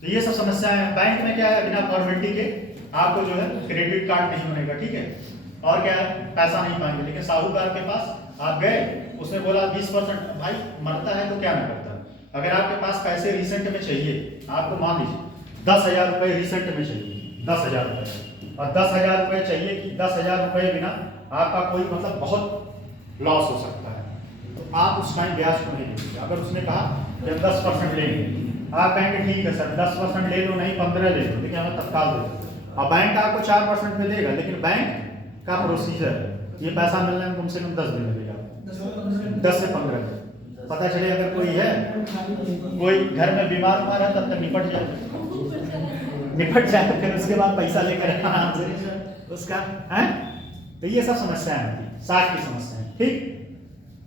तो ये सब समस्याएं हैं बैंक में, क्या है बिना फॉर्मेलिटी के आपको जो है क्रेडिट कार्ड नहीं बनेगा, ठीक है, और क्या है पैसा नहीं पाएंगे। लेकिन साहूकार के पास आप गए, उसने बोला 20%, भाई मरता है तो क्या नहीं करता, अगर आपके पास पैसे रिसेंट में चाहिए, आपको मान लीजिए 10,000 रुपये रिसेंट में चाहिए, 10,000 रुपये, और 10,000 रुपये चाहिए कि 10,000 रुपये बिना आपका कोई मतलब बहुत लॉस हो सकता है, तो आप उस टाइम ब्याज को नहीं देंगे। अगर उसने कहा कि हम 10% लेंगे, आप कहेंगे ठीक है सर 10% ले लो, नहीं 15 ले लो, लेकिन हमें तत्काल दे दो, और बैंक आपको 4% में देगा, लेकिन बैंक का प्रोसीजर है, ये पैसा मिलने में कम से कम 10 दिन लगेगा, 10 से 15 दिन। पता चले अगर कोई है, कोई घर में बीमार हुआ है तब तक निपट जाए, फिर उसके बाद पैसा लेकर आराम से उसका है। तो ये सब समस्याएं होती, साख की समस्याएं, ठीक।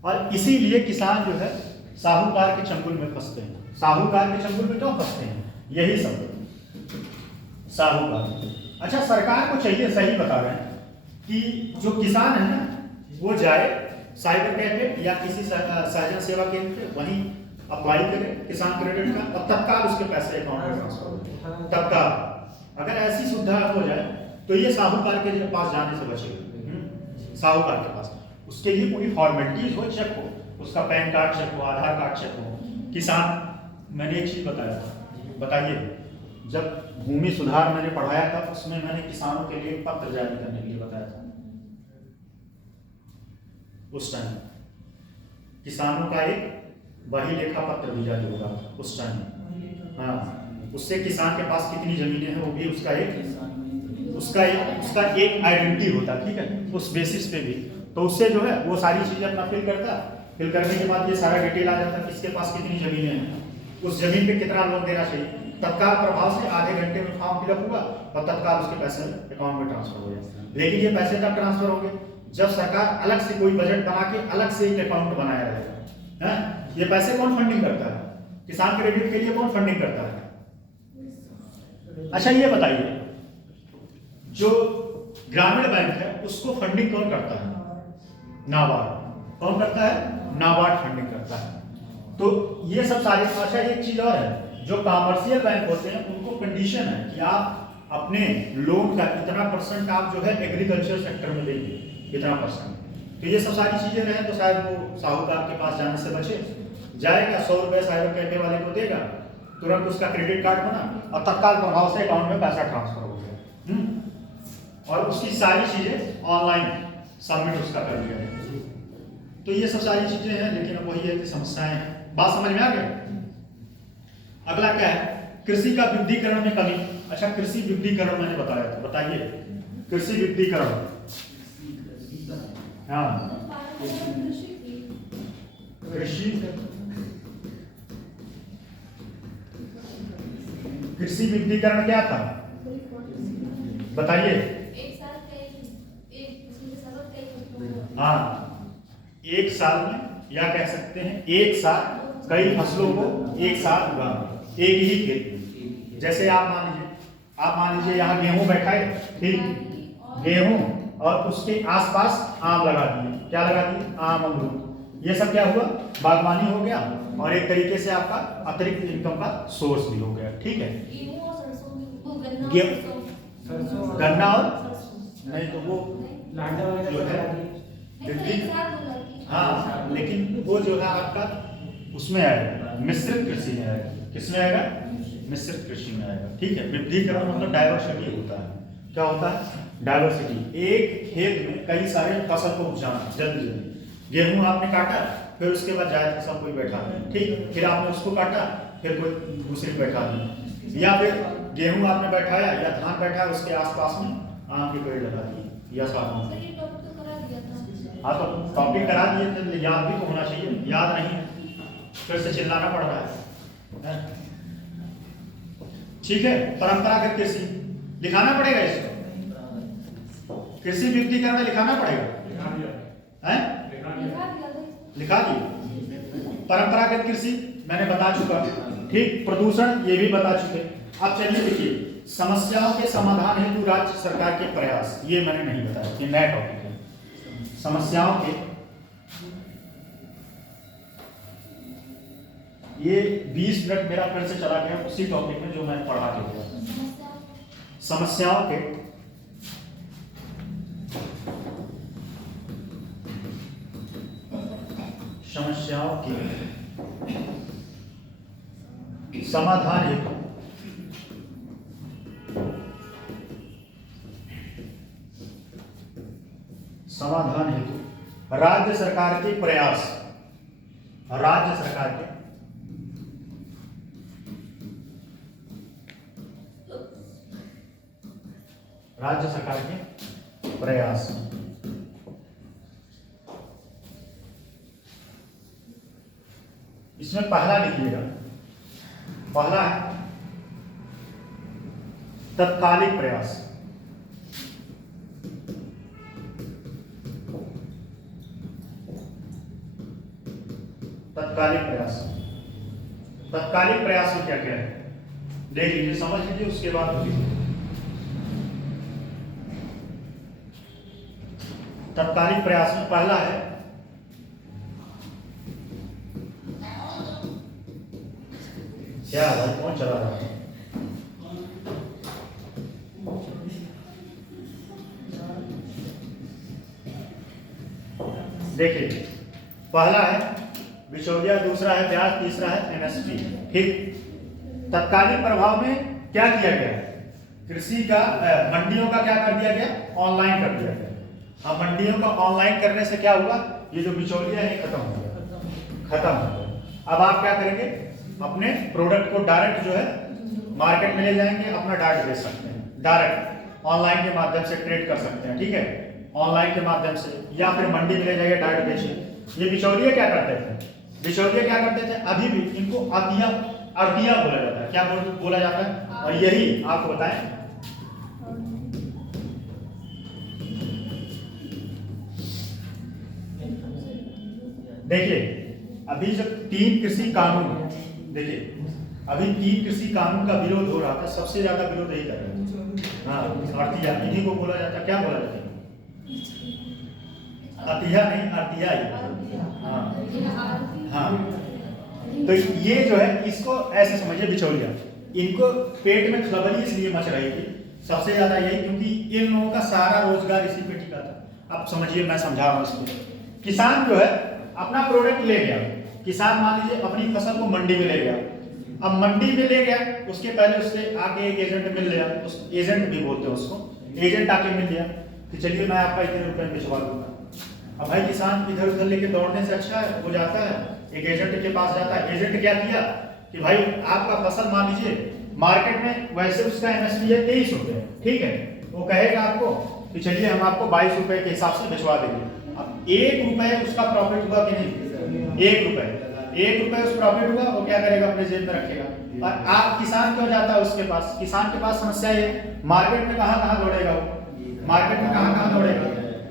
और इसीलिए किसान जो है साहूकार के चंगुल में फंसते हैं। साहूकार के चंगुल में क्यों फंसते हैं, यही सब साहूकार। अच्छा सरकार को चाहिए, सही बता रहे हैं, कि जो किसान है ना वो जाए साइबर कैफे या किसी सहजन सेवा केंद्र पे, वहीं अप्लाई करे किसान क्रेडिट का, और तत्काल उसके पैसे अकाउंट में ट्रांसफर हो, तत्काल। अगर ऐसी सुविधा हो जाए तो ये साहूकार के पास जाने से बचेगा। साहूकार के पास उसके लिए पूरी फॉर्मेलिटीज हो, चेक हो, उसका पैन कार्ड चेक हो, आधार कार्ड चेक हो। किसान, मैंने एक चीज बताया था, बताइए, जब भूमि सुधार मैंने पढ़ाया था उसमें मैंने किसानों के लिए पत्र जारी करने के लिए बताया था। उस टाइम किसानों का एक वही लेखा पत्र भी जारी होगा उस टाइम। हाँ, उससे किसान के पास कितनी जमीनें हैं वो भी उसका एक आइडेंटिटी होता, ठीक है, उस बेसिस पे भी। तो उससे जो है वो सारी चीजें अपना फिल करता, फिल करने के बाद ये सारा डिटेल आ जाता किसके पास कितनी जमीनें हैं, उस जमीन पे कितना लोन देना चाहिए। तत्काल प्रभाव से आधे घंटे में फॉर्म फिलअप हुआ और तत्काल उसके पैसे अकाउंट में ट्रांसफर हो गए। लेकिन ये पैसे कब ट्रांसफर होंगे, जब सरकार अलग से कोई बजट बना के अलग से एक अकाउंट बनाया रहेगा। ये पैसे कौन फंडिंग करता है, किसान क्रेडिट के लिए कौन फंडिंग करता है। अच्छा ये बताइए, जो ग्रामीण बैंक है उसको फंडिंग कौन करता है, नाबार्ड। कौन करता है, नाबार्ड फंडिंग करता है। तो ये सब सारे। अच्छा एक चीज और है, जो कॉमर्शियल बैंक होते हैं उनको कंडीशन है कि आप अपने लोन का इतना % आप जो है एग्रीकल्चर सेक्टर में देंगे, इतना %। तो ये सब सारी चीजें रहे तो शायद वो साहूकार के पास जाने से बचे। जाएगा 100 रुपये साइबर कैफे वाले को देगा, तुरंत उसका क्रेडिट कार्ड बना और तत्काल प्रभाव से अकाउंट में पैसा ट्रांसफर हो गया। और उसकी सारी चीजें ऑनलाइन सबमिट उसका कर दिया। तो ये सब सारी चीजें हैं, लेकिन अब वही है कि समस्याएं हैं। बात समझ में आ गई? अगला क्या है? कृषि का विविधीकरण में कमी। अच्छा, कृषि विविधीकरण मैंने बताया था, बताइए कृषि विविधीकरण। हाँ, कृषि विविधीकरण क्या था बताइए? हाँ, एक साल में, या कह सकते हैं एक साल कई फसलों को एक साथ उगाना, एक ही खेत में। जैसे आप मान लीजिए यहाँ गेहूं बैठा है, ठीक, गेहूं और उसके आसपास आम लगा दिए। क्या लगा दिए? आम, अमरूद। ये सब क्या हुआ? बागवानी हो गया, और एक तरीके से आपका अतिरिक्त इनकम का सोर्स भी हो गया। ठीक है, गन्ना और नहीं तो वो जो है, हाँ, लेकिन वो जो है आपका उसमें आएगा, मिश्रित कृषि में आएगा। किसमें आएगा? मिश्रित कृषि में आएगा। ठीक है, विविधीकरण मतलब डाइवर्सिटी होता है। क्या होता है? डाइवर्सिटी। एक खेत में कई सारे फसल को उपजाना, जल्दी जल्दी। गेहूं आपने काटा, फिर उसके बाद जायद फसल कोई बैठा दिया, ठीक, फिर आपने उसको काटा, फिर कोई दूसरे बैठा दिया, या फिर गेहूं आपने बैठाया या धान बैठाया, उसके आसपास में आम के पेड़ लगा दिए या साथ में। हाँ, तो टॉपिक करा दिए थे, याद भी तो होना चाहिए। याद नहीं, फिर से चिल्लाना पड़ रहा है। ठीक है, परंपरागत कृषि लिखाना पड़ेगा, इसको कृषि विविधीकरण में लिखाना पड़ेगा। लिखा दिए। परंपरागत कृषि मैंने बता चुका, ठीक, प्रदूषण ये भी बता चुके। अब चलिए देखिए, समस्याओं के समाधान हेतु राज्य सरकार के प्रयास, ये मैंने नहीं बताया, ये नया टॉपिक है। समस्याओं के, ये 20 मिनट मेरा फिर से चला गया उसी टॉपिक में जो मैं पढ़ा के गया। समस्याओं के समाधान हेतु राज्य सरकार के प्रयास, राज्य सरकार के प्रयास। इसमें पहला लिखिएगा, पहला है तत्कालिक प्रयास। तत्कालिक प्रयास में क्या क्या है देख लीजिए, समझ लीजिए, उसके बाद तत्कालिक प्रयास में पहला है क्या है? कौन चला रहा है? देखिए, पहला है बिचौलिया, दूसरा है ब्याज, तीसरा है एमएसपी। ठीक, तत्कालिक प्रभाव में क्या किया गया? कृषि का, मंडियों का क्या कर दिया गया? ऑनलाइन कर दिया गया। अब मंडियों का ऑनलाइन करने से क्या हुआ? ये जो बिचौलिया है खत्म हो गया। अब आप क्या करेंगे? अपने प्रोडक्ट को डायरेक्ट जो है मार्केट में ले जाएंगे, अपना डायरेक्ट बेच सकते हैं, डायरेक्ट ऑनलाइन के माध्यम से ट्रेड कर सकते हैं। ठीक है, ऑनलाइन के माध्यम से, या फिर मंडी में ले जाइए डायरेक्ट बेचिए। ये बिचौलिया क्या करते थे? अभी भी इनको अड़तिया बोला जाता है। क्या बोला जाता है? और यही आपको बताएं, देखिए अभी जब 3 कृषि कानून, देखिए अभी 3 कृषि कानून का विरोध हो रहा था, सबसे ज्यादा विरोध यही कर रहे थे। हाँ, अड़तिया, इन्हीं को बोला जाता है। क्या बोला जाता है? अतिया नहीं, अड़तिया ही। हाँ, तो ये जो है, इसको ऐसे समझिए, बिचौलिया, इनको पेट में खलबली इसलिए मच रही थी सबसे ज्यादा यही, क्योंकि इन लोगों का सारा रोजगार इसी पे टिका था। अब समझिए, मैं समझा रहा हूँ इसको। किसान जो है अपना प्रोडक्ट ले गया, किसान मान लीजिए अपनी फसल को मंडी में ले गया। अब मंडी में ले गया, उसके पहले उससे आके एक एजेंट मिल गया, उस एजेंट भी बोलते हैं उसको, एजेंट आके मिल गया कि चलिए मैं आपका इतने रुपए में भिजवा दूंगा। अब भाई किसान इधर उधर लेके दौड़ने से अच्छा है, वो जाता है एक एजेंट के पास जाता है। एजेंट क्या किया कि भाई आपका फसल मान लीजिए मार्केट में वैसे उसका एमएसपी है 23 रुपये, ठीक है, वो कहेगा आपको कि चलिए हम आपको 22 रुपये के हिसाब से भिजवा देंगे। अब 1 रुपये उसका प्रॉफिट हुआ कि नहीं? 1 रुपये उस प्रॉफिट हुआ, वो क्या करेगा? अपने जेब में रखेगा। और आप किसान क्यों जाता है उसके पास? किसान के पास समस्या ये मार्केट में कहाँ दौड़ेगा वो? मार्केट में कहाँ दौड़ेगा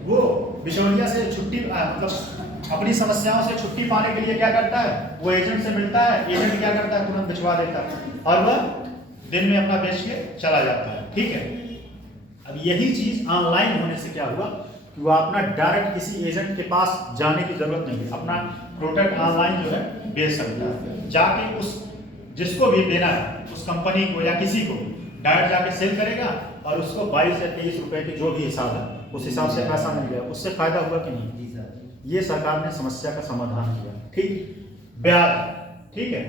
वो? बिचौलिया से छुट्टी मतलब अपनी समस्याओं से छुट्टी पाने के लिए क्या करता है? वो एजेंट से मिलता है, एजेंट क्या करता है? तुरंत भिजवा देता है और वह दिन में अपना बेच के चला जाता है, ठीक है। अब यही चीज ऑनलाइन होने से क्या हुआ कि वो अपना डायरेक्ट किसी एजेंट के पास जाने की जरूरत नहीं है, अपना प्रोडक्ट ऑनलाइन जो है बेच सकता है। जाके उस जिसको भी देना है उस कंपनी को या किसी को डायरेक्ट जाके सेल करेगा और उसको 22 या 23 रुपए के जो भी हिसाब है उस हिसाब से पैसा मिल गया। उससे फायदा हुआ कि नहीं? जी सर। ये सरकार ने समस्या का समाधान किया, ठीक। ब्याज, ठीक है,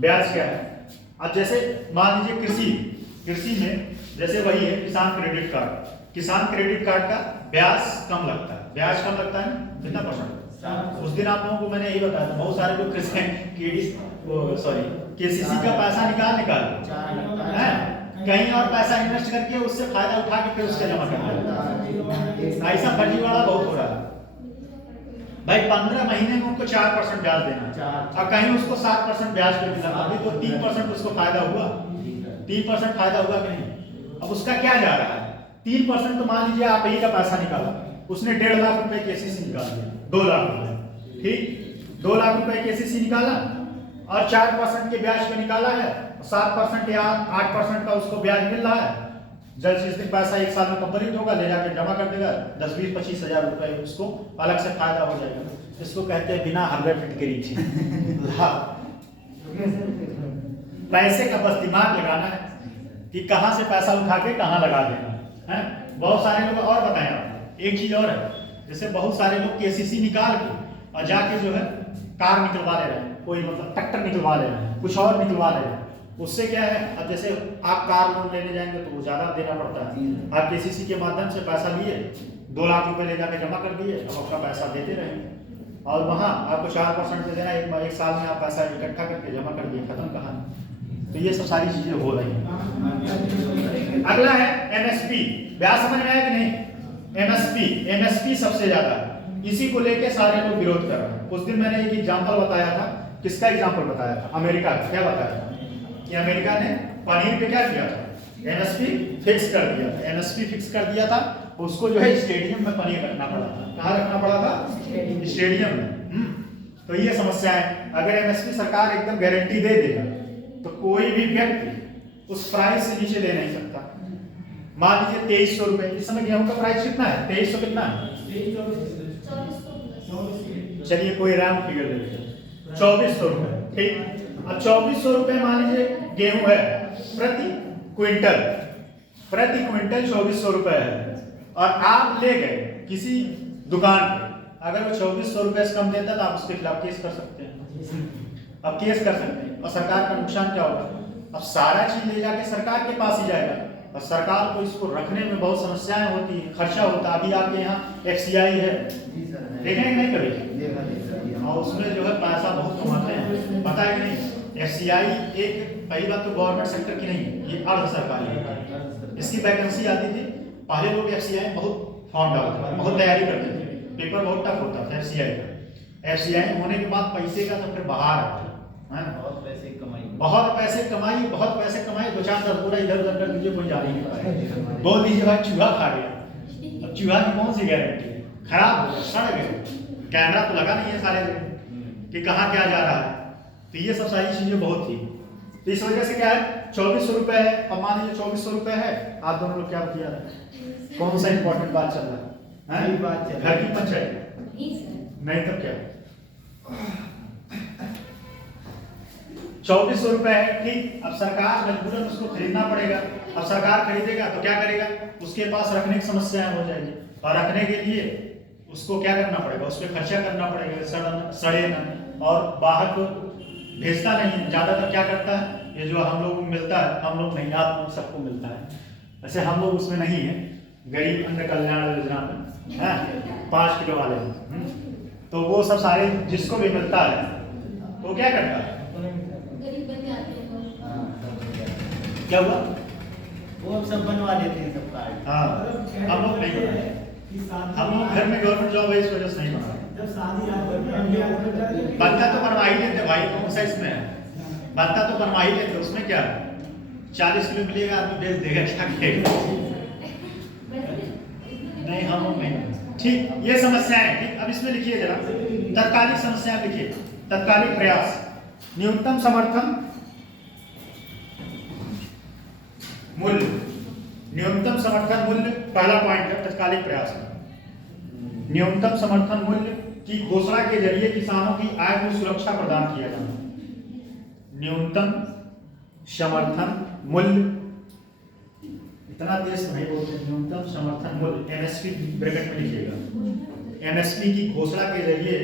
ब्याज क्या है? अब जैसे मान लीजिए कृषि में जैसे वही है किसान क्रेडिट कार्ड। किसान क्रेडिट कार्ड का ब्याज कम लगता है। ब्याज कम लगता है ना? कितना %? उस दिन आप लोगों को मैंने यही बताया था, बहुत सारे लोग केसीसी का पैसा निकाल कहीं और पैसा इन्वेस्ट करके उससे फायदा उठा के फिर उसका जमा करना। ऐसा फर्जीवाड़ा बहुत हो रहा है भाई। 15 महीने में उनको 4% ब्याज देना और कहीं उसको 7% ब्याज पे मिला, अभी तो 3% उसको फायदा हुआ। 3% फायदा हुआ कि नहीं? अब उसका क्या जा रहा है? 3% तो मान लीजिए आप ही का पैसा निकाला, उसने 1.5 लाख रुपए केसीसी निकाल दिया, 2 लाख रुपए, ठीक। 2 लाख रुपए केसीसी निकाला और 4% के ब्याज पे निकाला है, 7% या 8% का उसको ब्याज मिल रहा है। जब जिस दिन पैसा 1 साल में कंप्लीट होगा ले जाकर जमा कर देगा, 10, 20, 25 हजार रुपए उसको अलग से फायदा हो जाएगा। इसको कहते हैं बिना हर्रे फिटकरी थी। हाँ, पैसे का बस दिमाग लगाना है कि कहाँ से पैसा उठा के कहाँ लगा देना है। बहुत सारे लोग और बताएं आप, एक चीज और है, जैसे बहुत सारे लोग केसीसी निकाल के और जाके जो है कार निकलवा ले रहे हैं, कोई मतलब ट्रैक्टर निकलवा ले रहे हैं, कुछ और निकलवा ले रहे हैं। उससे क्या है, अब जैसे आप कार लोन लेने जाएंगे तो वो ज्यादा देना पड़ता है। आप केसीसी के माध्यम से पैसा लिए 2 लाख रुपए ले जाके जमा कर दिए, अब अपना पैसा देते रहेंगे और वहाँ आपको 4% पे देना, एक साल में आप पैसा इकट्ठा करके जमा कर दिए, खत्म कहानी। तो ये सब सारी चीजें हो रही हैं। अगला है एमएसपी। ब्याज समझ में आया कि नहीं? एमएसपी सबसे ज्यादा, इसी को लेके सारे लोग विरोध कर रहे हैं। उस दिन मैंने एक एग्जांपल बताया था, किसका एग्जांपल बताया था? अमेरिका का। क्या बताया था कि अमेरिका ने पनीर पे क्या किया था? एमएसपी फिक्स कर दिया था। एमएसपी फिक्स कर दिया था, उसको जो है स्टेडियम में पनीर रखना पड़ा था। कहाँ रखना पड़ा था? स्टेडियम में। तो ये समस्या है। अगर एमएसपी सरकार एकदम गारंटी दे देगा तो कोई भी व्यक्ति उस प्राइस से नीचे ले नहीं सकता। मान लीजिए 2300 रुपए, इस समय गेहूं का प्राइस कितना है? 2300 कितना है? चलिए कोई राउंड फिगर ले लीजिए, 2400 रुपए, ठीक। अब 2400 रुपए मान लीजिए गेहूं है प्रति क्विंटल 2400 रुपए है और आप ले गए किसी दुकान पे, अगर वो 2400 रुपए से कम देता तो आप उसके खिलाफ केस कर सकते हैं। अब केस कर सकते हैं और सरकार का नुकसान क्या होगा? अब सारा चीज ले जाके सरकार के पास ही जाएगा और सरकार को इसको रखने में बहुत समस्याएं होती है, खर्चा होता है। अभी आपके यहाँ FCI है, देखेंगे नहीं कभी? और उसमें जो है पैसा बहुत कमाते हैं, पता है कि नहीं? FCI एक पहली बात तो गवर्नमेंट सेक्टर की नहीं है, ये अर्ध सरकारी है। इसकी वैकेंसी आती थी, पहले लोग FCI बहुत फॉर्म डालते थे, बहुत तैयारी करते थे, पेपर बहुत टफ होता था FCI का। FCI होने के बाद पैसे का तो फिर बहार है, बहुत पैसे कमाई, बहुत पैसे कमाई, 2-4 पूरा इधर उधर कर दीजिए, कोई जा नहीं पाएगा। बोल दीजिए भाई चूहा खा गया, अब चूहा की कौन सी गारंटी है? खराब हो गया, सड़ गया, कैमरा तो लगा नहीं है सारे दिन कि कहाँ क्या जा रहा है। तो ये सब सारी चीजें बहुत थी। तो इस वजह से क्या है, 2400 रुपए है। अब मान लीजिए 2400 रुपए है, आप दोनों लोग क्या बतिया रहे हैं? कौन सा इंपॉर्टेंट बात चल रहा है? घर की पंचायत नहीं, तब क्या? 2400 रुपए है, ठीक। अब सरकार मजबूरन उसको खरीदना पड़ेगा। अब सरकार खरीदेगा तो क्या करेगा? उसके पास रखने की समस्याएं हो जाएगी और रखने के लिए उसको क्या करना पड़ेगा? उस पर खर्चा करना पड़ेगा, सड़े न, और बाहर को भेजता नहीं। ज्यादातर क्या करता है, ये जो हम लोग को मिलता है, हम लोग नहीं, आप लोग सबको मिलता है, वैसे हम लोग उसमें नहीं है, गरीब अन्न कल्याण योजना में, है 5 किलो वाले में। तो वो सब सारे जिसको भी मिलता है तो क्या करता है, गरीब बन जाते हैं लोग। हाँ, सब हो गया। क्या हुआ? वो अब सब बनवा लेते हैं सब कार्ड। हाँ, हम लोग नहीं बनाए, हम लोग घर में गवर्नमेंट जॉब है इस वजह से नहीं बनाए। जब शादी बनता तो बनवा ही लेते भाई, कौन सा इसमें है, बनता तो बनवा ही लेते, उसमें क्या है, 40 किलो मिलेगा आदमी बेच देगा, क्या करेगा? नहीं हम लोग नहीं। ठीक, ये समस्याएं ठीक। अब इसमें लिखिए जरा, तत्कालिक समस्याएं लिखिए। तत्कालिक प्रयास, न्यूनतम समर्थन मूल्य, न्यूनतम समर्थन मूल्य पहला पॉइंट है तत्कालिक प्रयास में। न्यूनतम समर्थन मूल्य की घोषणा के जरिए किसानों की आय को सुरक्षा प्रदान किया जाना। न्यूनतम समर्थन मूल्य, इतना देश नहीं बोलते, न्यूनतम समर्थन मूल्य एमएसपी ब्रैकेट में लिखिएगा। एमएसपी की घोषणा के जरिए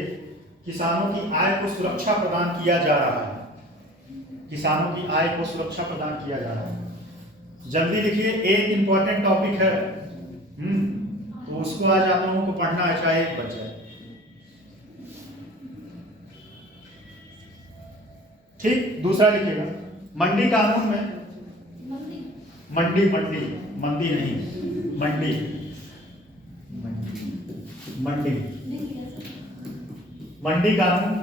किसानों की आय को सुरक्षा प्रदान किया जा रहा है। किसानों की आय को सुरक्षा प्रदान किया जा रहा है। जल्दी लिखिए, एक इंपॉर्टेंट टॉपिक है, तो उसको आज आप लोगों को पढ़ना है, चाहे एक बच जाए। ठीक, दूसरा लिखिएगा, मंडी कानून में, मंडी मंडी मंदी नहीं, मंडी मंडी मंडी कानून,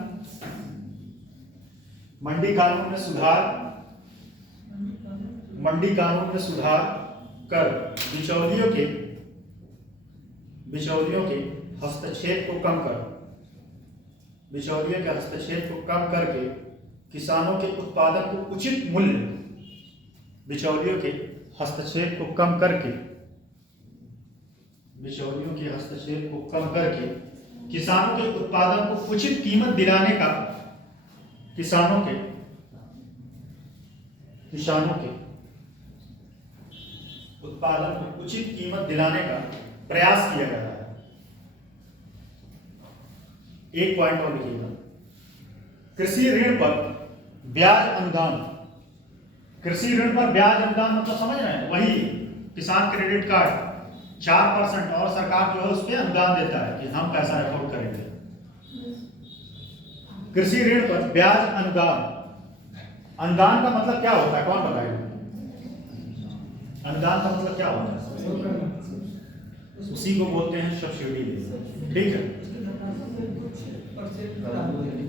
मंडी कानून में सुधार, मंडी कानून में सुधार कर बिचौलियों के हस्तक्षेप को कम कर, बिचौलियों के हस्तक्षेप को कम करके किसानों के उत्पादन को उचित मूल्य, बिचौलियों के हस्तक्षेप को कम करके, बिचौलियों के हस्तक्षेप को कम करके किसानों के उत्पादन को उचित कीमत दिलाने का, किसानों के उत्पादन को उचित कीमत दिलाने का प्रयास किया जा रहा है। एक पॉइंट और लिखिएगा, कृषि ऋण पर ब्याज अनुदान। कृषि ऋण पर ब्याज अनुदान मतलब समझ रहे हैं, वही किसान क्रेडिट कार्ड 4% और सरकार जो है उस पर अनुदान देता है कि हम पैसा रिकॉर्ड करेंगे। कृषि ऋण पर ब्याज अनुदान, अनुदान का मतलब क्या होता है, कौन बताएगा? अनुदान का मतलब क्या होता है? उसी को बोलते हैं सब्सिडी। ठीक है,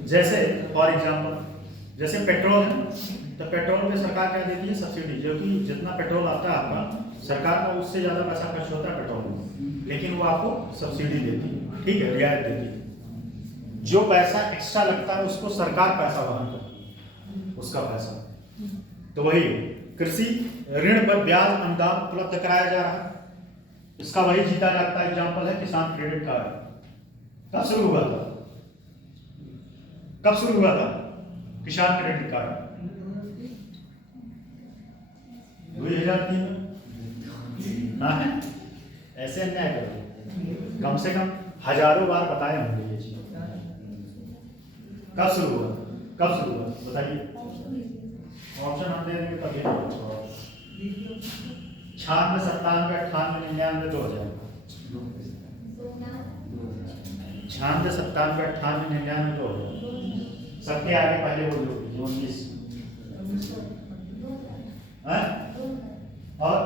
जैसे फॉर एग्जांपल, जैसे पेट्रोल है, तो पेट्रोल पे सरकार क्या देती है? सब्सिडी। जो कि जितना पेट्रोल आता है आपका, सरकार का उससे ज़्यादा पैसा खर्च होता है पेट्रोल में, लेकिन वो आपको सब्सिडी देती है। ठीक है, रियायत देती है। जो पैसा एक्स्ट्रा लगता है उसको सरकार पैसा वहन करती है, उसका पैसा। तो वही कृषि ऋण पर ब्याज अनुदान उपलब्ध कराया जा रहा है। इसका वही जीता जागता एग्जाम्पल है किसान क्रेडिट कार्ड। कब शुरू हुआ था? कब शुरू हुआ था किसान क्रेडिट कार्ड? 2003 में ना है? ऐसे अन्याय करते, कम से कम हजारों बार बताए होंगे ये चीज। कब शुरू हुआ? कब शुरू हुआ बताइए? ऑप्शन हम दे देंगे तभी 96, 97, 98, 99, 2000। 96, 97, 98, 99, 2000। सबके आगे पहले बोल दो 19। और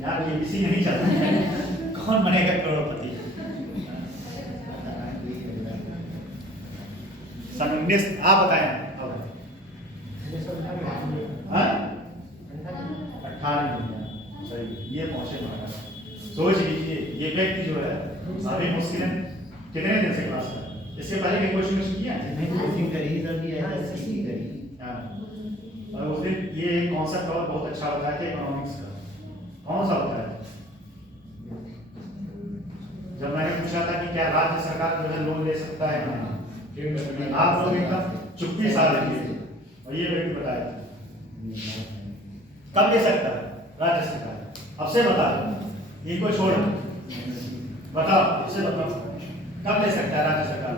यार ये किसी नहीं चलता है, कौन बनेगा करोड़पति? 19 आप बताएं। 18 सही, ये पहुंचे हमारा। सोच लीजिए, ये व्यक्ति जो है अभी मुश्किल कितने दिन से क्लास है? इससे पहले भी क्वेश्चन किया है? नहीं, कोचिंग करी सर, ये एसएससी करी। हाँ, और उस दिन ये कॉन्सेप्ट और बहुत अच्छा बताया था इकोनॉमिक्स का। कौन सा होता है? जब मैंने पूछा था कि क्या राज्य सरकार जो है लोन ले सकता है ना, आप लोग एकदम चुप्पी साध रखिए, और ये व्यक्ति बताया कब ले सकता है राज्य सरकार? अब से बता, इनको छोड़ बताओ, इससे बताओ कब ले सकता है राज्य सरकार?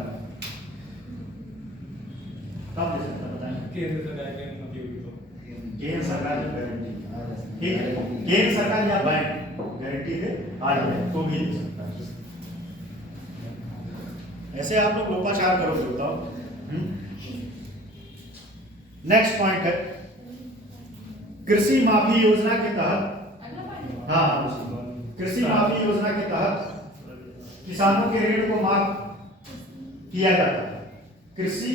कब ले सकता है बताएं? केंद्र सरकार की अनुमति होगी तो। केंद्र सरकार की गारंटी। ठीक है, केंद्र सरकार या बैंक गारंटी दे RBI तो भी दे सकता है। ऐसे आप लोग लोकाचार करोगे, बताओ। नेक्स्ट पॉइंट है कृषि माफी योजना के तहत, कृषि माफी योजना के तहत किसानों के ऋण को माफ किया जाता है। कृषि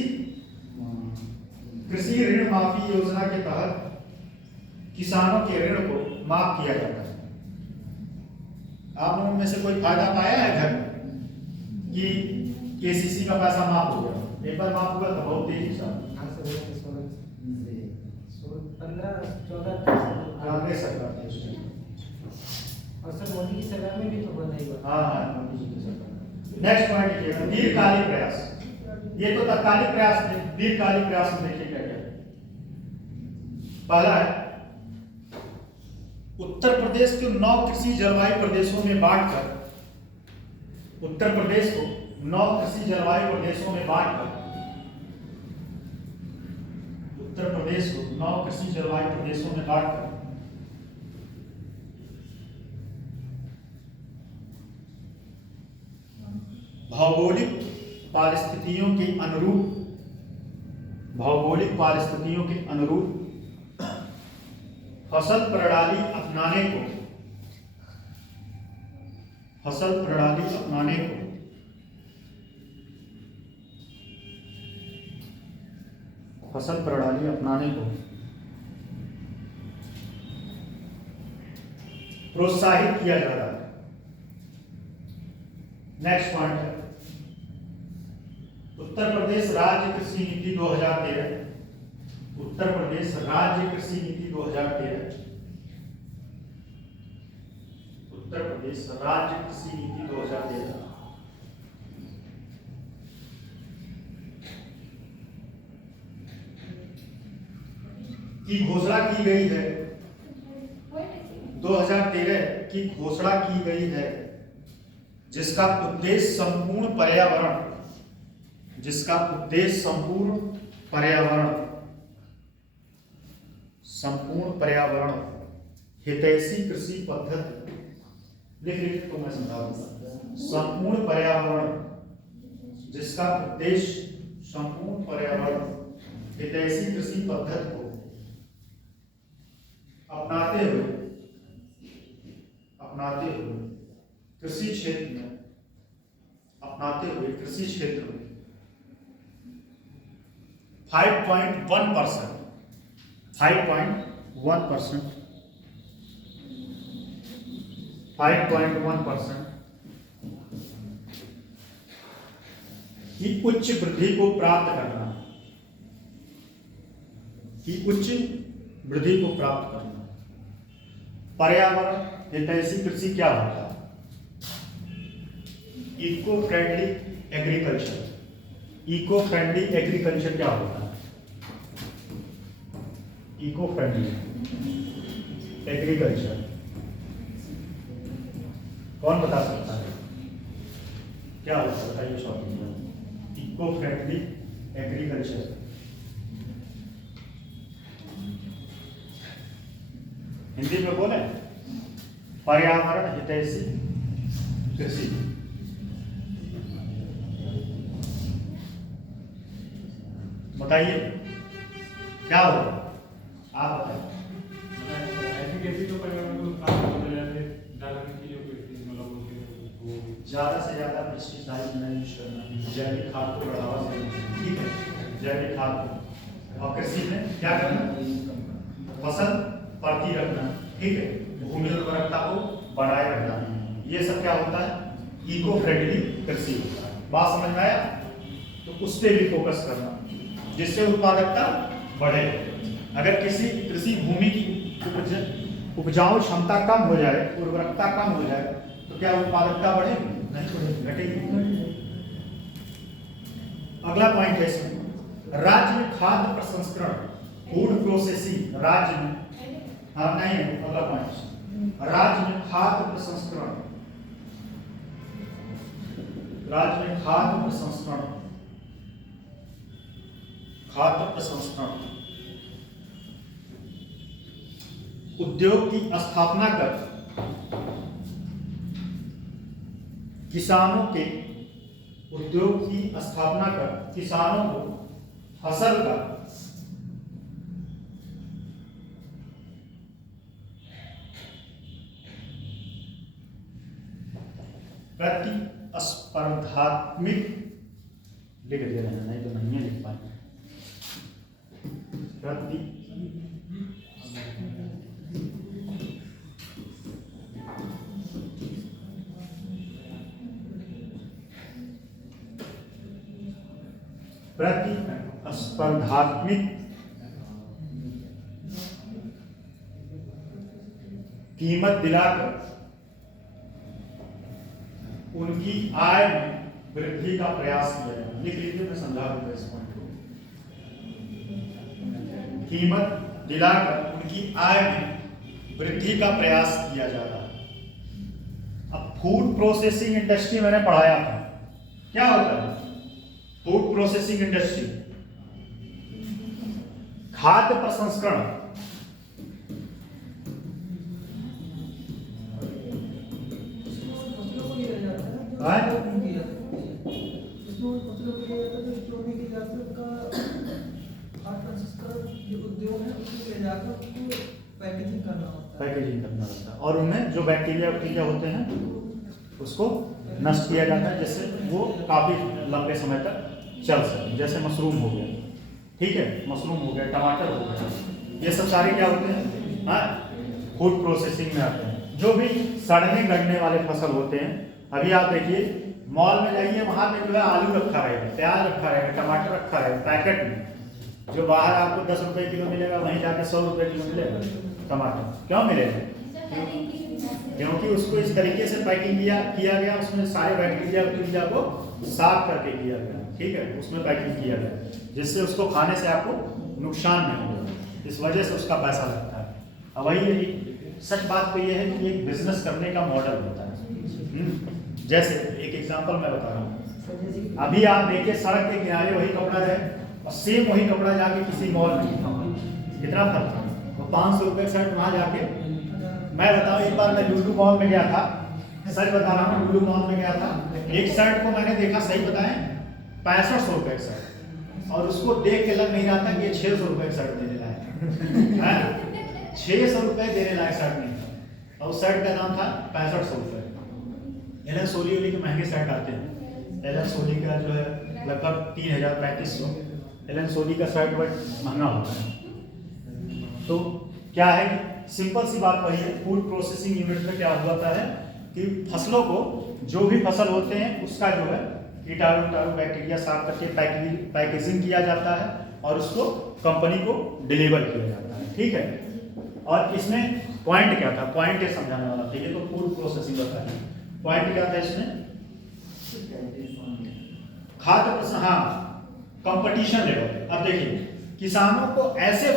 ऋण माफी योजना के तहत किसानों के ऋण को माफ किया जाता है। आप लोगों में से कोई फायदा पाया है घर में कि KCC का पैसा माफ हो गया? एक बार माफ हुआ तो बहुत तेजी से 15-14 कांग्रेस सरकार थी उस टाइम। और सर मोदी की सरकार में भी तो बंद ही हुआ। हाँ, मोदी जी की सरकार। नेक्स्ट पॉइंट देखिएगा, दीर्घकालिक प्रयास। ये तो तत्कालिक प्रयास थे, दीर्घकालिक प्रयास में देखिए क्या क्या। पहला है उत्तर प्रदेश के 9 कृषि जलवायु प्रदेशों में बांटकर, उत्तर प्रदेश को 9 कृषि जलवायु प्रदेशों में बांटकर, उत्तर प्रदेश को 9 कृषि जलवायु प्रदेशों में बांटकर भौगोलिक परिस्थितियों के अनुरूप, भौगोलिक परिस्थितियों के अनुरूप फसल प्रणाली अपनाने को, फसल प्रणाली अपनाने को फसल प्रणाली अपनाने को प्रोत्साहित किया जा रहा है। नेक्स्ट पॉइंट है उत्तर प्रदेश राज्य कृषि नीति 2013, उत्तर प्रदेश राज्य कृषि नीति 2013, उत्तर प्रदेश राज्य कृषि नीति 2013 की घोषणा की गई है, 2013 की घोषणा की गई है, जिसका उद्देश्य संपूर्ण पर्यावरण, जिसका उद्देश्य संपूर्ण पर्यावरण, संपूर्ण पर्यावरण हितैषी कृषि पद्धति, लिख तो मैं समझा दूंगा। संपूर्ण पर्यावरण, जिसका उद्देश्य संपूर्ण पर्यावरण हितैषी कृषि पद्धति को अपनाते हुए कृषि क्षेत्र में, अपनाते हुए कृषि क्षेत्र में 5.1% 5.1% की उच्च वृद्धि को प्राप्त करना, की उच्च वृद्धि को प्राप्त करना। पर्यावरण हितैषी कृषि क्या होता है? Eco friendly agriculture, eco friendly agriculture क्या होता है? इको फ्रेंडली एग्रीकल्चर कौन बता सकता है क्या होता है? बताइए short. Eco friendly agriculture Hindi में बोले पर्यावरण हितैषी कृषि। बताइए क्या होगा, आप बताइए। ऐसी कैसी जो पर्यावरण को नुकसान पहुंचा जाए, ज्यादा चीजों को मतलब ज्यादा से ज्यादा पेस्टिसाइड नहीं यूज करना, जैविक खाद को बढ़ावा देना, ठीक है, जैविक खाद को। और कृषि में क्या करना? फसल पड़ती रखना, ठीक है, भूमि उर्वरकता को बनाए रखना। ये सब क्या होता है? इको फ्रेंडली कृषि होता है। बात समझ में आया? तो उस पर भी फोकस करना जिससे उत्पादकता बढ़े। अगर किसी कृषि भूमि की उपजाऊ क्षमता कम हो जाए, उर्वरकता कम हो जाए, तो क्या उत्पादकता बढ़ेगी? नहीं, घटेगी। अगला पॉइंट है इसमें, राज्य में खाद्य प्रसंस्करण, फूड प्रोसेसिंग, राज्य में, हाँ नहीं है अगला पॉइंट, राज्य में खाद्य प्रसंस्करण, राज्य में खाद्य प्रसंस्करण, खाद्य प्रसंस्करण उद्योग की स्थापना कर किसानों के उद्योग की स्थापना कर किसानों को फसल का प्रतिस्पर्धात्मक लिख दे रहे हैं, नहीं तो नहीं है लिख पाएंगे। प्रतिस्पर्धात्मक कीमत दिलाकर उनकी आय में वृद्धि का प्रयास किया जाए। लिख लीजिए, मैं समझा दूंगा इस पॉइंट को। कीमत दिलाकर उनकी आय में वृद्धि का प्रयास किया जा रहा है। अब फूड प्रोसेसिंग इंडस्ट्री मैंने पढ़ाया था, क्या होता है फूड प्रोसेसिंग इंडस्ट्री? खाद्य प्रसंस्करण, पैकेजिंग करना होता है और उनमें जो बैक्टीरिया होते हैं उसको नष्ट किया जाता है, जिससे वो काफी लंबे समय तक चल सके। जैसे मशरूम हो गया, ठीक है, मशरूम हो गया, टमाटर हो गया, ये सब सारे क्या होते हैं, फूड प्रोसेसिंग में आते हैं। जो भी सड़ने गलने वाले फसल होते हैं, अभी आप देखिए मॉल में जाइए, वहां पे जो है आलू रखा रहेगा, प्याज रखा रहेगा, टमाटर रखा रहेगा पैकेट में। जो बाहर आपको 10 रुपए किलो मिलेगा, वहीं जाके 100 रुपए किलो मिलेगा टमाटर। क्यों मिलेगा? क्योंकि उसको इस तरीके से पैकिंग किया गया, उसमें सारे बैक्टीरिया को साफ करके किया गया, ठीक है, उसमें पैकिंग किया गया, जिससे उसको खाने से आपको नुकसान नहीं होगा, इस वजह से उसका पैसा लगता है। अब वही सच बात तो ये है कि एक बिजनेस करने का मॉडल होता है। जैसे एक एग्जांपल मैं बता रहा हूँ, अभी आप देखिए सड़क के किनारे वही कपड़ा रहे और सेम वही कपड़ा जाके किसी मॉल में कितना फर्क था। वो 500 रुपये शर्ट वहाँ जाके, मैं बताऊँ, एक बार मैं लुलु मॉल में गया था, सच बता रहा हूँ, लुलु मॉल में गया था, एक शर्ट को मैंने देखा, सही बताएं, 6500 रुपये का शर्ट, और उसको देख के लग नहीं रहा था कि ये 600 रुपये का शर्ट देने लायक है। 600 रुपये देने लायक शर्ट नहीं था, और उस शर्ट का दाम था 6500 रुपये। एलन सोली के महंगे शर्ट आते हैं, एलन सोली का जो है लगभग 3000-3500 एलन सोली का शर्ट बट महंगा होता है। तो क्या है कि सिंपल सी बात वही है, फूड प्रोसेसिंग यूनिट में क्या होता है कि फसलों को, जो भी फसल होते हैं उसका जो है कीटाणु बैक्टीरिया साफ करके पैकेजिंग किया जाता है और उसको कंपनी को डिलीवर किया जाता है, ठीक है। और इसमें पॉइंट क्या था, पॉइंट ये समझाने वाला था, ये तो फूड प्रोसेसिंग होता है। पॉइंट क्या था इसमें, खाद्य, हाँ, कंपटीशन लेवल। अब देखिए, किसानों को ऐसा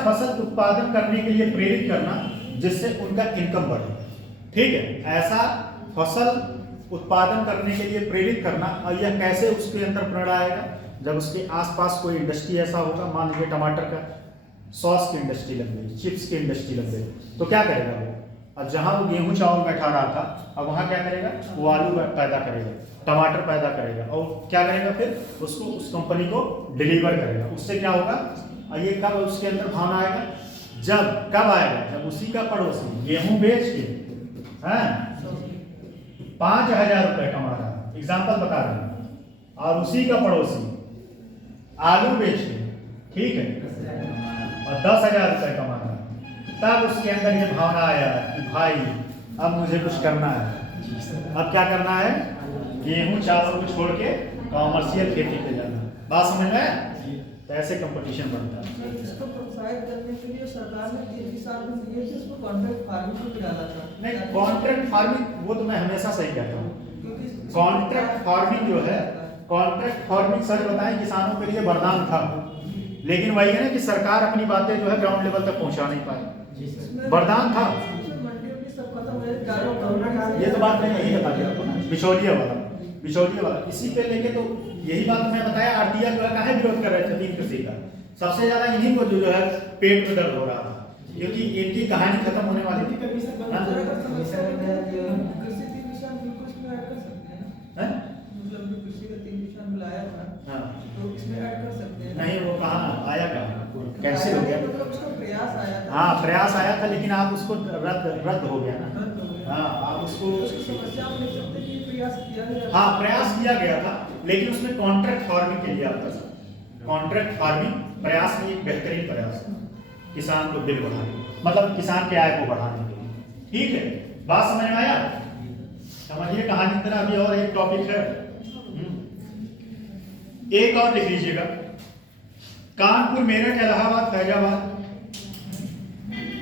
फसल उत्पादन करने के लिए प्रेरित करना जिससे उनका इनकम बढ़े, ठीक है, ऐसा फसल उत्पादन करने के लिए प्रेरित करना। और यह कैसे उसके अंदर प्रण आएगा, जब उसके आसपास कोई इंडस्ट्री ऐसा होगा, मान लीजिए टमाटर का सॉस की इंडस्ट्री लग गई, चिप्स की इंडस्ट्री लग गई, तो क्या करेगा वो? अब जहां वो गेहूं चावल बैठा रहा था, अब वहां क्या करेगा, वो आलू पैदा करेगा, टमाटर पैदा करेगा, और क्या करेगा, फिर उसको उस कंपनी को डिलीवर करेगा। उससे क्या होगा, और ये कब उसके अंदर भावना आएगा, कब आएगा, जब उसी का पड़ोसी गेहूं बेच के 5000 रुपये कमा रहा है, एग्जाम्पल बता रहे हैं, और उसी का पड़ोसी आलू बेच के, ठीक है, और 10,000 रुपये कमा रहा है, तब उसके अंदर ये भावना आया कि भाई अब मुझे कुछ करना है। अब क्या करना है, गेहूं चावल को छोड़ के कॉमर्शियल खेती पे जाना। बात समझ में? तो ऐसे कंपटीशन बनता है। इसको प्रोत्साहित करने के लिए सरकार ने 3 साल में दिए थे, इसको कॉन्ट्रैक्ट फार्मिंग को भी डाला था। नहीं, कॉन्ट्रैक्ट फार्मिंग, वो तो मैं हमेशा सही कहता हूँ, कॉन्ट्रैक्ट फार्मिंग जो है, कॉन्ट्रैक्ट फार्मिंग सच बताएं किसानों के लिए वरदान था, लेकिन वही है ना कि सरकार अपनी बातें जो है ग्राउंड लेवल तक पहुंचा नहीं पाई। वरदान था, ये तो बात मैं यही बता दिया आपको ना, बिचौलिया वाला, इसी पे लेके तो यही बात मैं बताया, आरटीआई जो है काहे विरोध कर रहे थे 3 कृषि का। सबसे ज्यादा इन्हीं को जो है पेट में दर्द हो रहा था, क्योंकि इनकी कहानी खत्म होने वाली थी। हाँ? समस्या कृषि 3 किसान बिल्कुल इसमें ऐड कर सकते हैं ना, हैं? मतलब जो कृषि का 3 किसान बुलाया था हाँ। तो इसमें ऐड कर सकते हैं। नहीं, वो कहाँ आया, कहाँ कैंसिल हो गया। मतलब उसका प्रयास आया था। हाँ, प्रयास आया था, लेकिन आप उसको रद्द हो गया ना। रद्द हो गया। हाँ, आप उसको उसकी समस्या हम लिख सकते हैं कि प्रयास किया गया। हाँ, प्रयास किया गया था, लेकिन उसमें कॉन्ट्रैक्ट फार्मिंग के लिए आता था। कॉन्ट्रैक्ट फार्मिंग प्रयास में एक बेहतरीन प्रयास है, किसान को बिल बढ़ाने, मतलब किसान के आय को बढ़ाने के लिए। ठीक है, बात समझ में आया? समझिए कहानी की तरह। अभी और एक टॉपिक है, एक और लिख लीजिएगा। कानपुर, मेरठ, इलाहाबाद, फैजाबाद।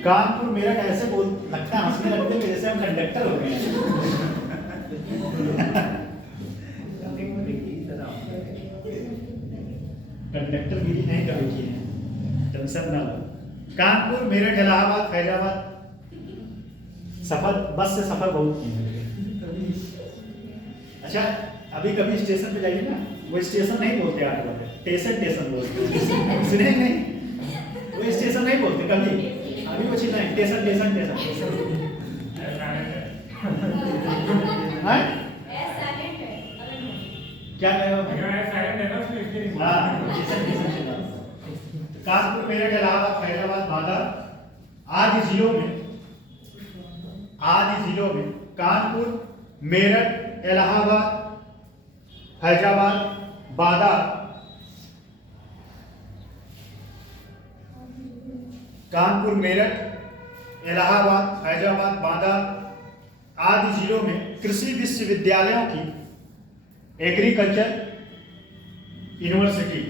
कानपुर, मेरठ ऐसे बोल लगता है, हंसने लगते हैं जैसे हम कंडक्टर हो गए हैं। कंडक्टर गिरी नहीं कर रखी है, टेंशन ना लो। कानपुर, मेरठ, इलाहाबाद, फैजाबाद। सफर बस से सफर बहुत किए हैं। अच्छा, अभी कभी स्टेशन पे जाइए ना, वो स्टेशन नहीं बोलते 8 बजे, स्टेशन बोलते। सुने नहीं, वो स्टेशन नहीं बोलते कभी। अभी वो चीज नहीं, स्टेशन। क्या कह रहे हो? हाँ, स्टेशन। कानपुर, मेरठ, इलाहाबाद, फैजाबाद, बांदा आदि जिलों में कानपुर, मेरठ, इलाहाबाद, फैजाबाद, बांदा कानपुर, मेरठ, इलाहाबाद, फैजाबाद, बांदा आदि जिलों में कृषि विश्वविद्यालयों की एग्रीकल्चर यूनिवर्सिटी,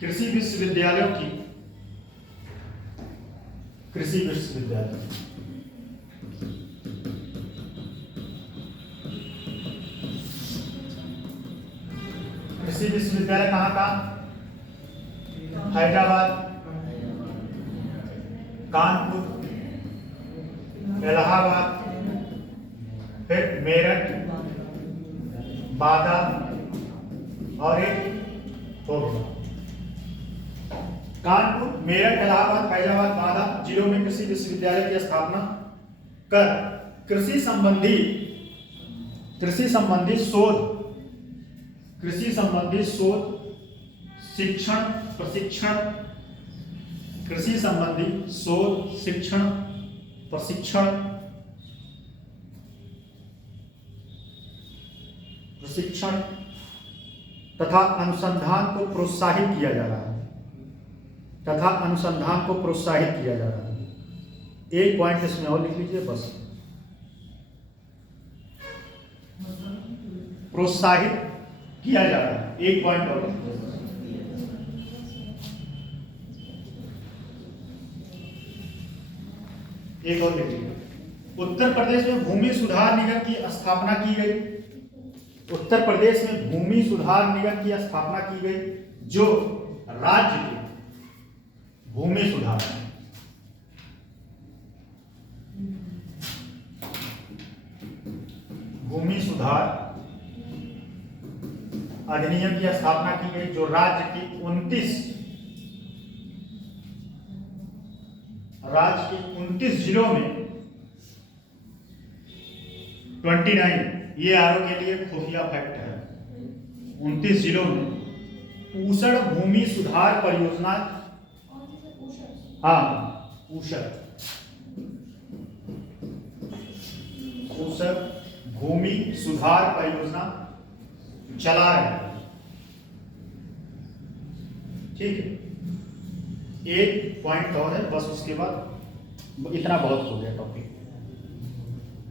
कृषि विश्वविद्यालयों की कृषि विश्वविद्यालय कृषि विश्वविद्यालय कहाँ? हैदराबाद, कानपुर, इलाहाबाद, फिर मेरठ, बांदा और एक हो गया। कानपुर, मेरठ, इलाहाबाद, फैजाबाद, बांदा जिलों में कृषि विश्वविद्यालय की स्थापना कर कृषि संबंधी शोध, शिक्षण, प्रशिक्षण, कृषि संबंधी शोध, शिक्षण, प्रशिक्षण, तथा अनुसंधान को प्रोत्साहित किया जा रहा है। एक पॉइंट इसमें और लिख लीजिए बस, प्रोत्साहित किया जा रहा है। एक पॉइंट और लिख लीजिए। उत्तर प्रदेश में भूमि सुधार निगम की स्थापना की गई। उत्तर प्रदेश में भूमि सुधार निगम की स्थापना की गई, जो राज्य के भूमि सुधार अधिनियम की स्थापना की गई, जो राज्य के 29 जिलों में 29, ये आरोप के लिए खुफिया फैक्ट है, 29 जिलों में ऊषण भूमि सुधार परियोजना, ऊषण भूमि सुधार परियोजना चला रहे हैं। ठीक है, एक पॉइंट और है बस, उसके बाद इतना बहुत हो गया टॉपिक।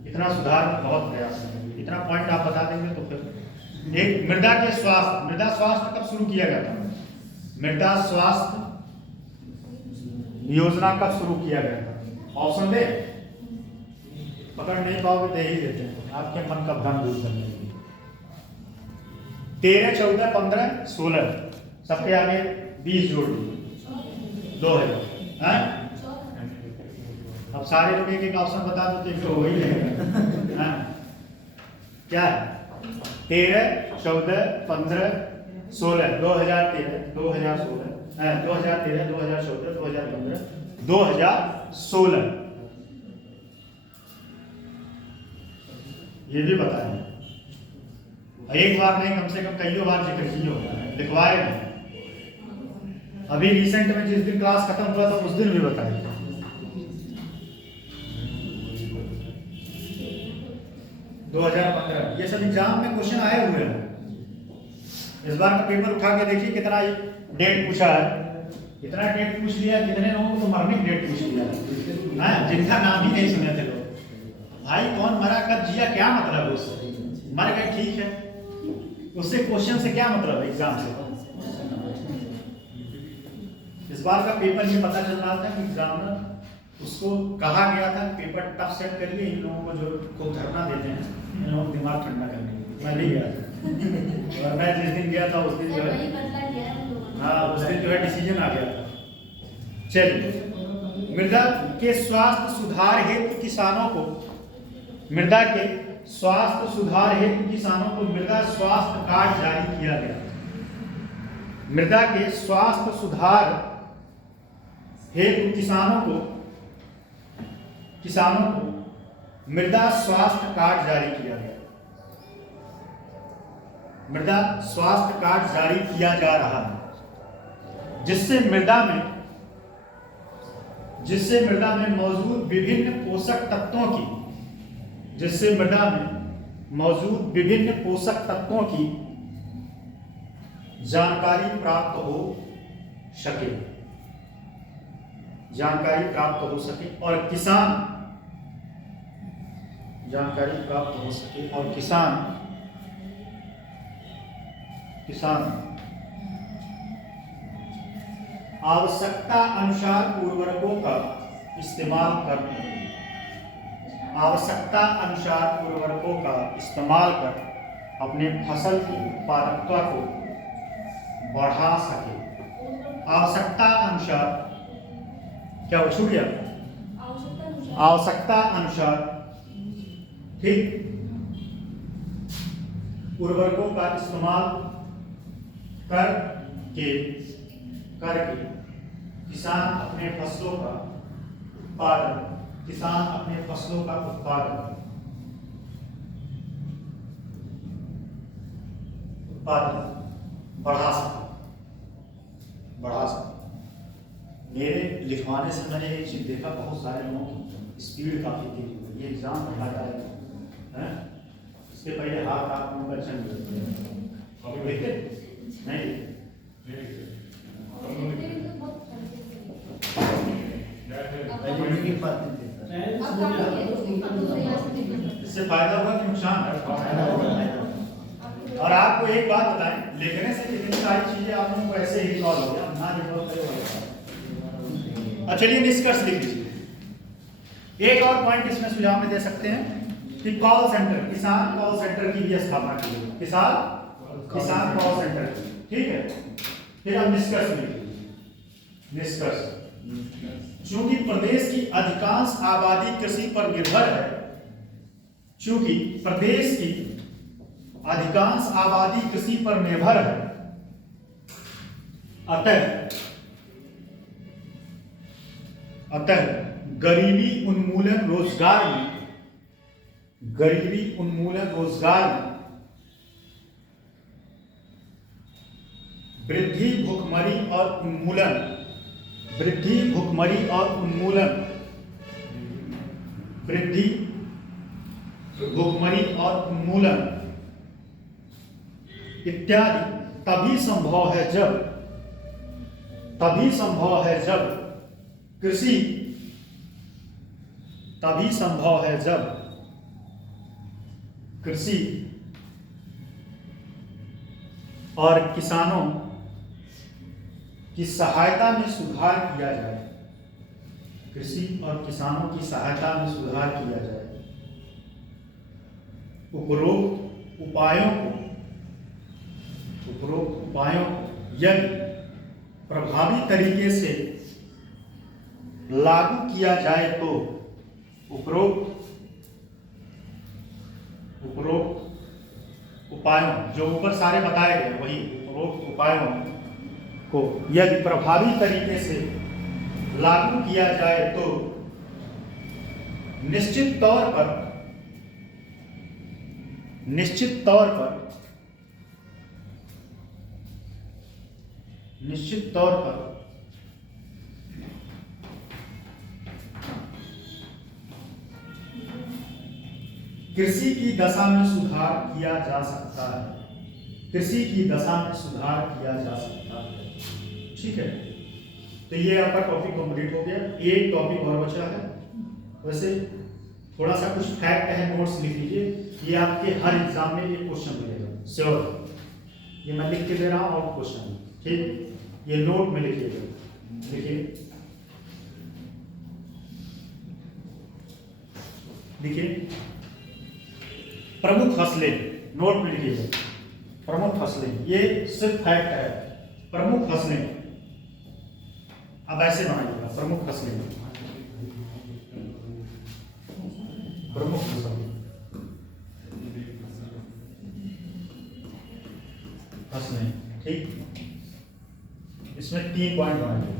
इतना सुधार बहुत प्रयास है, इतना पॉइंट आप बता देंगे तो फिर। एक मृदा स्वास्थ्य कब शुरू किया गया था? मृदा स्वास्थ्य योजना कब शुरू किया गया था? ऑप्शन दे, पकड़ नहीं पाओगे दे ही देते हैं, आपके मन का भ्रम दूर करने के लिए। 13, 14, 15, 16, सबके आगे 20 जोड़ दीजिए, 2 है। अब सारे लोग एक ऑप्शन बता दो तो हो ही रहेगा। क्या है? 13, 14, 15, 16, 2013, 2016, 2013, 2014, 2015, 2016 ये भी बताया। एक बार नहीं, कम से कम कई बार जिक्र किए होगा, लिखवाए नहीं। अभी रिसेंट में जिस दिन क्लास खत्म हुआ था उस दिन भी बताया। 2015 ये सब एग्जाम में क्वेश्चन आए हुए हैं। इस बार का पेपर उठा के देखिए कितना डेट पूछा है। इतना डेट पूछ लिया, कितने लोगों को तो मरने की डेट पूछ लिया है, जिनका नाम ही नहीं सुने थे लोग। भाई कौन मरा कब जिया क्या मतलब है उससे? मर गए ठीक है, उससे क्वेश्चन से क्या मतलब है एग्जाम से? इस बार का पेपर ये पता चल रहा था कि एग्जामिनर उसको कहा गया था पेपर टफ सेट करिए, इन लोगों को जो खूब धरना देते हैं इन लोगों को दिमाग ठंडा करने के लिए। मैं नहीं गया था और मैं जिस दिन गया था उस दिन जो है, हाँ उस दिन जो है डिसीजन आ गया था। चलिए, मृदा के स्वास्थ्य सुधार हेतु किसानों को मृदा के स्वास्थ्य सुधार हेतु किसानों को मृदा स्वास्थ्य कार्ड जारी किया गया। मृदा के स्वास्थ्य सुधार हेतु किसानों को मृदा स्वास्थ्य कार्ड जारी किया गया। मृदा स्वास्थ्य कार्ड जारी किया जा रहा है, जिससे मृदा में मौजूद विभिन्न पोषक तत्वों की जानकारी प्राप्त हो सके और किसान आवश्यकता अनुसार उर्वरकों का इस्तेमाल कर अपने फसल की उत्पादकता को बढ़ा सके। आवश्यकता अनुसार क्या वो छूट गया? आवश्यकता अनुसार ठीक उर्वरकों का इस्तेमाल करके किसान अपने फसलों का उत्पादन बढ़ा सके। मेरे लिखवाने से मैंने एक चीज देखा, बहुत सारे लोगों की स्पीड काफी तेज हुई। ये एग्जाम बढ़ा जाएगा हैं, इसके पहले हाथ आप लोगों का चल नहीं इससे फायदा हुआ कि नुकसान है? और आपको एक बात बताएं, लिखने से कितनी सारी चीजें आप लोगों को ऐसे ही रिकॉल हो गया ना रिकॉल करेगा। चलिए निष्कर्ष लिख लीजिए। एक और पॉइंट इसमें सुझाव में दे सकते हैं कि कॉल सेंटर, किसान कॉल सेंटर की भी स्थापना की गई। किसान कॉल सेंटर, ठीक है। फिर हम निष्कर्ष लिखेंगे। निष्कर्ष, चूंकि प्रदेश की अधिकांश आबादी कृषि पर निर्भर है, अतः गरीबी उन्मूलन रोजगार में वृद्धि भुखमरी और उन्मूलन इत्यादि तभी संभव है जब कृषि और किसानों की सहायता में सुधार किया जाए। उपरोक्त उपायों को यदि प्रभावी तरीके से लागू किया जाए तो उपरोक्त उपायों जो ऊपर सारे बताए गए वही रोक उपायों को यदि प्रभावी तरीके से लागू किया जाए तो निश्चित तौर पर कृषि की दशा में सुधार किया जा सकता है। कृषि की दशा में सुधार किया जा सकता है। ठीक है, तो ये आपका टॉपिक कंप्लीट हो गया। एक टॉपिक और बचा है। वैसे थोड़ा सा कुछ फैक्ट है, नोट्स लिख लीजिए। ये आपके हर एग्जाम में एक क्वेश्चन मिलेगा श्योर। ये मैं लिख के दे रहा हूँ और क्वेश्चन, ठीक, ये नोट में लिखिएगा। देखिए प्रमुख फसलें, नोट में लिखिएगा। प्रमुख फसलें, ये सिर्फ फैक्ट है। प्रमुख फसलें अब ऐसे बनाइएगा। प्रमुख फसलें, प्रमुख फसलें, ठीक। इसमें 3 पॉइंट बनाइए।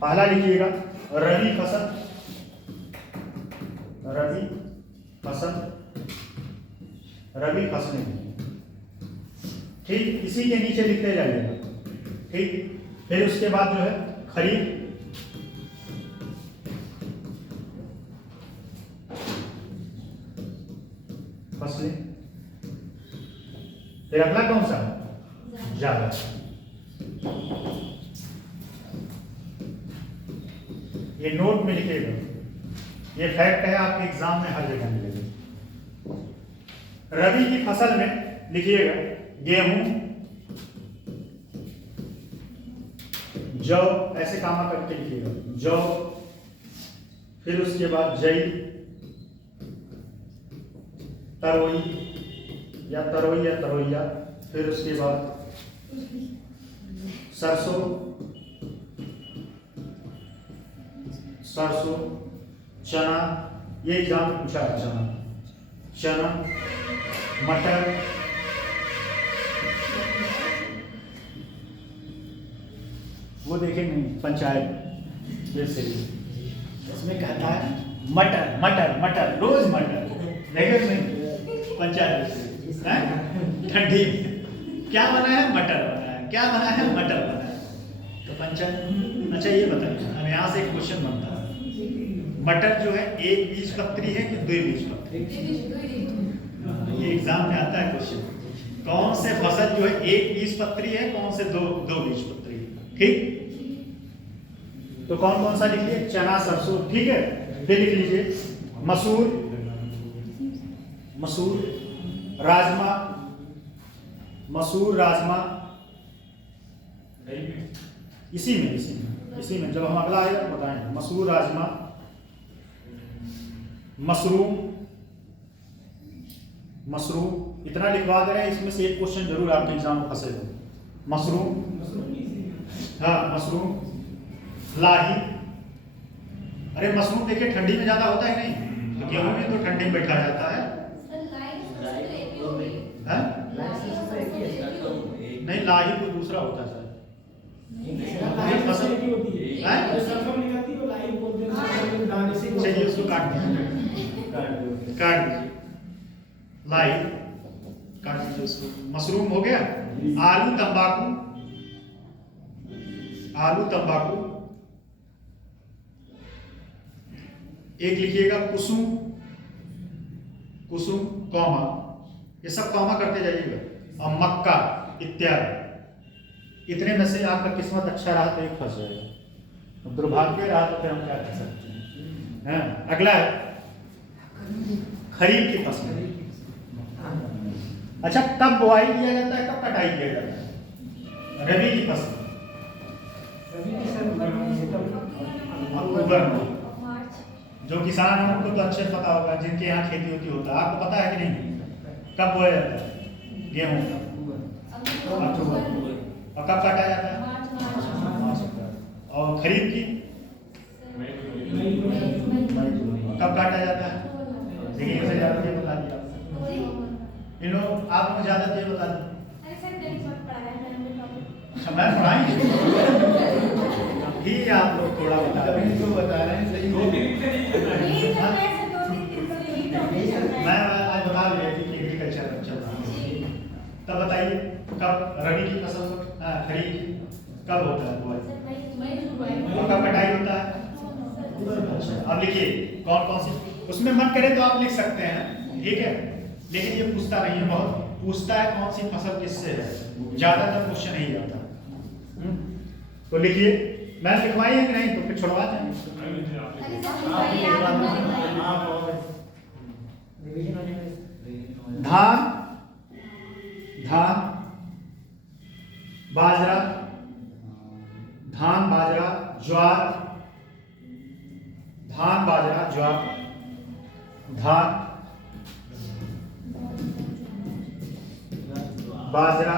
पहला लिखिएगा रबी फसल, रबी फसलें, ठीक। इसी के नीचे लिखते जाइएगा, ठीक। फिर उसके बाद जो है खरीफ, फसलें, फिर अगला कौन सा? जायद। ये नोट में लिखिएगा। ये फैक्ट है, आपके एग्जाम में हर जगह मिलेगा। रबी की फसल में लिखिएगा गेहूं, जौ, ऐसे कामा करके लिखिएगा जौ। फिर उसके बाद जई, तरोई या तरोइया। फिर उसके बाद सरसों, चना, ये एग्जाम में पूछा है। चना, मटर, वो देखेंगे पंचायत जैसे इसमें कहता है मटर, रोज मटर देखे नहीं पंचायत ठंडी क्या बना है? मटर बना है। क्या बना है? मटर बना है। तो पंचायत, अच्छा ये बताइए, अब यहाँ से एक क्वेश्चन बनता है, मटर जो है एक बीजपत्री है कि 2 बीजपत्री? ये एग्जाम में आता है क्वेश्चन। कौन से फसल जो है एक बीजपत्री है, कौन से दो बीजपत्री है, ठीक। तो कौन सा लिखिए? चना, सरसों, ठीक है। फिर लिख लीजिए मसूर, राजमा, इसी में जब हम अगला आएगा बताएंगे। मसूर, राजमा, मशरूम, इतना लिखवा दे रहे हैं। इसमें से एक क्वेश्चन जरूर आपके एग्जाम में फंसेगा। मशरूम, लाही। अरे मशरूम देखिए ठंडी में ज्यादा होता है नहीं, तो गेहूं में तो ठंडी में बैठा जाता है। नहीं, लाही कोई दूसरा होता है सर। चलिए उसको काट दीजिए, लाई काट दीजिए उसको। मशरूम हो गया। आलू, तंबाकू, एक लिखिएगा कुसुम, कॉमा, ये सब कॉमा करते जाइएगा। और मक्का इत्यादि। इतने में से आपका किस्मत अच्छा रहा तो एक फंस जाएगा, दुर्भाग्य रहा तो फिर हम क्या कर सकते हैं। अगला है खरीफ की फसल। अच्छा, कब बुआई किया जाता है, कब कटाई किया जाता है? रबी की फसल अक्टूबर में। जो किसान हैं उनको तो अच्छे पता होगा, जिनके यहाँ खेती होती होता है। आपको पता है कि नहीं कब बोया जाता है गेहूँ? अक्टूबर। और कब काटा जाता है? और खरीफ की कब काटा जाता है? देखिए, बता दिया इन लोग। आप मैं पढ़ाई ही आप लोग थोड़ा बता रहे हैं। तो बता रहे हैं सही दो तीन से नहीं मैं आज बता रही थी कि एग्रीकल्चर चल रहा है। तब बताइए कब रबी की फसल खरीद कब होता है बुआई और कब कटाई होता है? अब लिखिए कौन कौन सी, उसमें मन करे तो आप लिख सकते हैं, ठीक है, लेकिन ये पूछता नहीं है, बहुत पूछता है कौन सी फसल किससे है, ज्यादातर क्वेश्चन यही आता है। तो लिखिए, मैं लिखवाई है कि नहीं तो फिर छुड़वा दें। धान, धान, बाजरा, धान, बाजरा, ज्वार, धान, बाजरा, ज्वार, धान, बाजरा,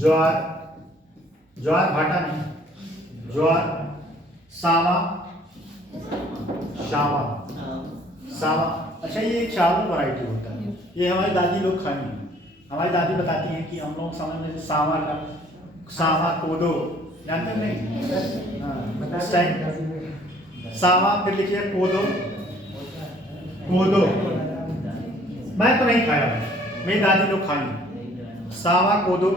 ज्वार, ज्वार भाटा नहीं, ज्वार, सावा, शावा, सावा। अच्छा, ये एक चावल वैरायटी होता है, ये हमारी दादी लोग खाई हैं। हमारी दादी बताती हैं कि हम लोग समझ में सावा का, सावा कोदो जानते हैं नहीं? हाँ, उस टाइम सावा, फिर लिखिए कोदो, कोदो मैं तो नहीं खाया, मेरी दादी लोग खाई। सावा, कोदो,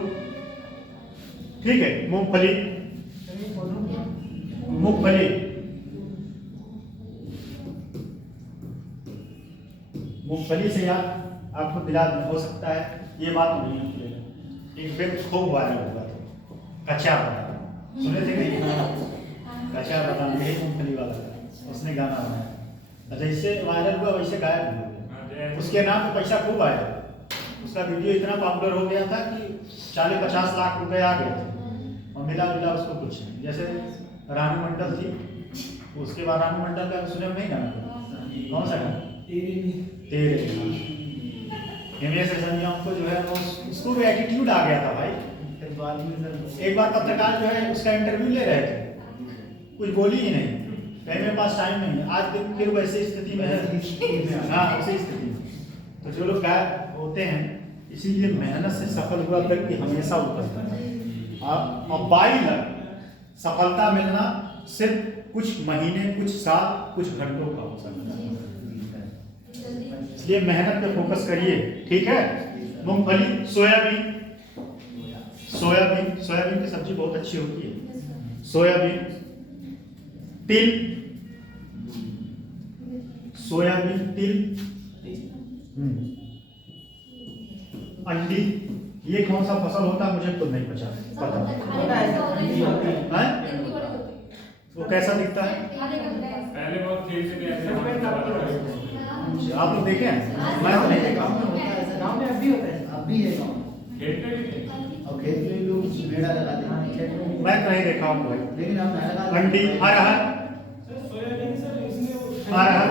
ठीक है, मूंगफली, मूंगफली, मूंगफली से यार आपको दिला हो सकता है, ये बात नहीं है, एक फिल्म खूब वायरल हुआ था, कच्चा बादाम, सुने थे नहीं? कच्चा बादाम यही मूंगफली वाला था, उसने गाना बनाया। जैसे वायरल हुआ वैसे गायब हो गया, उसके नाम पे पैसा खूब आया, उसका वीडियो इतना पॉपुलर हो गया था कि 40-50 लाख रुपए आ गए थे, और मिला उसको कुछ नहीं। जैसे रानू मंडल थी, उसके बाद रानू मंडल का सुने नहीं गाना, कौन सा गाना? तेरे। हिमेश रेशमिया को जो है वो उसको भी एटीट्यूड आ गया था भाई। एक बार पत्रकार जो है उसका इंटरव्यू ले रहे थे, कुछ बोली ही नहीं, कहीं मेरे पास टाइम नहीं है, आज दिन फिर वैसी स्थिति में है। हाँ, उसी स्थिति में। तो जो लोग गायब होते हैं, इसीलिए मेहनत से सफल हुआ व्यक्ति हमेशा ऊपर है। अब बाई लग सफलता मिलना सिर्फ कुछ महीने, कुछ साल, कुछ घंटों का हो सकता है, इसलिए मेहनत पे फोकस करिए, ठीक है। मूंगफली, सोयाबीन, सोयाबीन, सोयाबीन की सब्जी बहुत अच्छी होती है, सोयाबीन, तिल, सोयाबीन, तिल, अंडी, ये कौन सा फसल होता है मुझे तो नहीं पता। वो कैसा दिखता है? पहले बहुत खेल से ऐसे आप लोग देखे हैं? मैं तो नहीं देखा। गाँव में अब भी होता है, अब भी है गाँव में। खेलते भी थे। और खेत में लोग मेड़ा लगाते हैं, मैं तो नहीं देखा हूँ भाई। लेकिन हम लगा अंडी, अरहर, अरहर,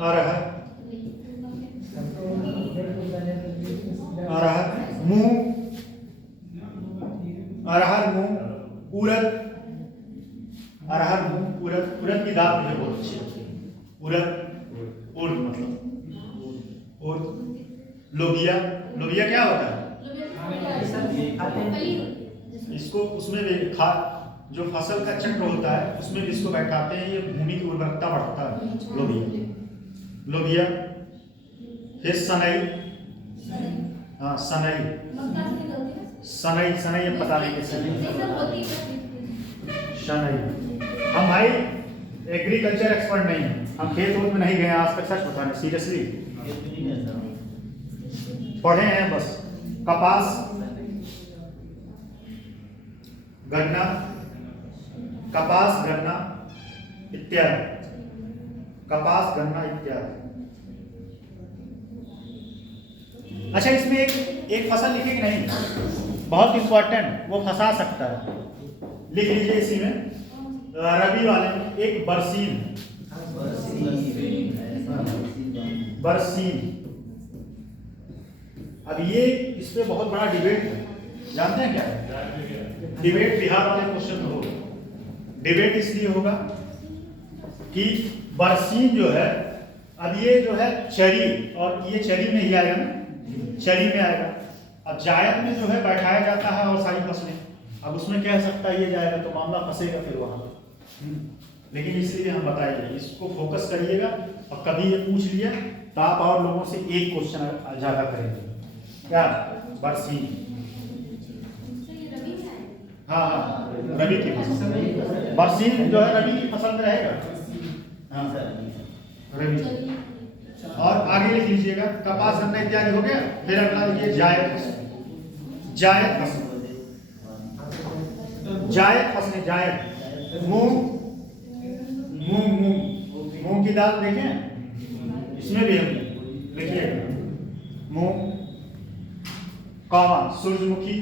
अरहर, अरहर, मूंग, अरहर, मूंग, उड़द, अरहर, मूंग, उड़द। उड़द की दाल मुझे बहुत अच्छी लगती है, उड़द, उड़द मतलब उड़द। लोबिया, लोबिया क्या होता है? इसको उसमें भी खा, जो फसल का चक्र होता है उसमें भी इसको बैठाते हैं, ये भूमि की उर्वरकता बढ़ाता है। लोबिया, लोबिया, फिर सनई, हाँ सनई, सनई, सनई ये पता नहीं कैसे सनई। हम भाई एग्रीकल्चर एक्सपर्ट नहीं है, हम खेत में नहीं गए आज तक, सच बताने सीरियसली पढ़े हैं बस। कपास, गन्ना, कपास, गन्ना इत्यादि, कपास, गन्ना इत्यादि। अच्छा, इसमें एक फसल लिखेंगे नहीं, बहुत इंपॉर्टेंट, वो फंसा सकता है, लिख लीजिए इसी में, रबी वाले में एक बरसीन, बरसीन। अब ये इस पे बहुत बड़ा डिबेट है, जानते हैं क्या है डिबेट? बिहार वाले क्वेश्चन में होगा डिबेट, इसलिए होगा कि बरसीन जो है, अब ये जो है चरी, और ये चरी में ही आएगा ना, चरी में आएगा। अब जायद में जो है बैठाया जाता है और सारी फसलें, अब उसमें कह सकता है ये जाएगा तो मामला फंसेगा फिर वहाँ पे। लेकिन इसलिए हम बताएंगे, इसको फोकस करिएगा। और कभी ये पूछ लिया तो आप और लोगों से एक क्वेश्चन ज़्यादा करेंगे, क्या बरसीन। हाँ हाँ, रबी की फसल, बरसीन जो है रबी की फसल में रहेगा। हाँ रबी। और आगे लिख लीजिएगा, कपास गन्ना इत्यादि हो गया। फिर अगला लिखिए जायद फसल। जायद फसल, जायद फसलें, जायद मूंग, मूंग मूंग मूंग की दाल देखें, इसमें भी हम लिखिएगा मूंग, कौवा सूरजमुखी,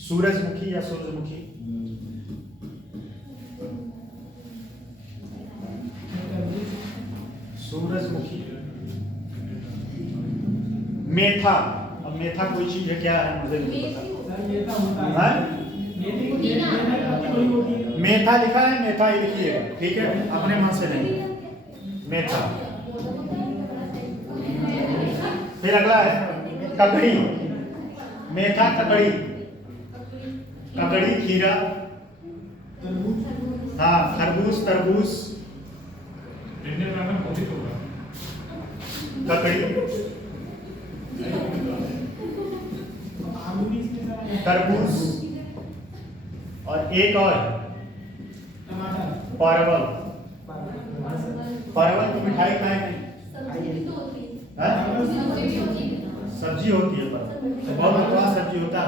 सूरजमुखी या सूरजमुखी, सूरजमुखी। मेथा, अब मेथा कोई चीज है क्या है मुझे नहीं पता। मेथा लिखा है, मेथा ही लिखिएगा, ठीक है, अपने मन से नहीं, मेथा। फिर अगला है ककड़ी, मेथा ककड़ी, ककड़ी खीरा, हाँ खरबूज तरबूज, ककड़ी तरबूज, और एक और परवल। परवल की मिठाई खाएंगे, सब्जी होती है पर बहुत बेकार सब्जी होता है,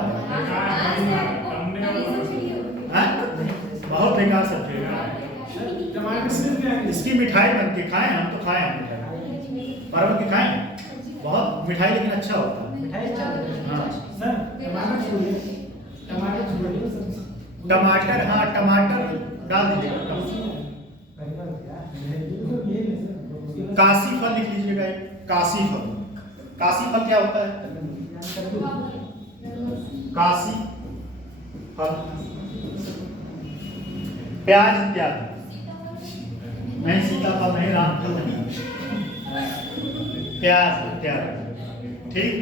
बहुत बेकार सब्जी है। इसकी मिठाई बनती है, खाएं हम तो खाएं हम मिठाई, परवल की खाएं, बहुत मिठाई लेकिन अच्छा होता है। टमाटर, हाँ टमाटर डाल दीजिएगा। काशी फल लिख लीजिएगा, काशी फल। काशी फल क्या होता है? काशी फल, प्याज इत्यादि, नहीं सीताफल नहीं, रामफल नहीं, प्याज इत्यादि, ठीक।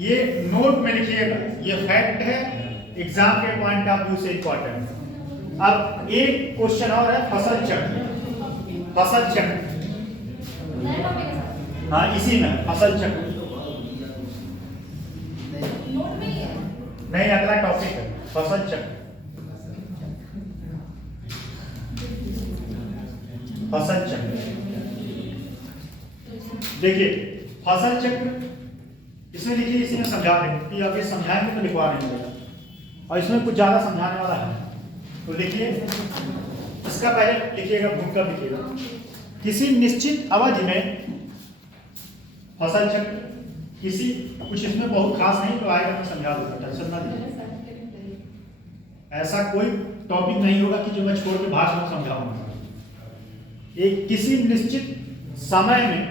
ये नोट में लिखिएगा, ये फैक्ट है, एग्जाम के पॉइंट ऑफ व्यू से इंपॉर्टेंट। अब एक क्वेश्चन और है, फसल चक्र। फसल चक्र, हाँ इसी में फसल चक्र नहीं, अगला टॉपिक है फसल चक्र। फसल चक्र देखिए, फसल चक्र इसमें लिखिए, इसी में समझा देंगे कि अभी समझाएंगे तो लिखवा नहीं मिलेगा, और इसमें कुछ ज्यादा समझाने वाला है। तो देखिए, इसका पहले लिखिएगा, भूमिका लिखिएगा। किसी निश्चित अवधि में फसल चक्र, किसी कुछ इसमें बहुत खास नहीं तो आएगा, मैं समझा दूंगा, टेंशन ना लीजिए। ऐसा कोई टॉपिक नहीं होगा कि जो मैं छोड़ के भाग में समझाऊंगा। एक किसी निश्चित समय में,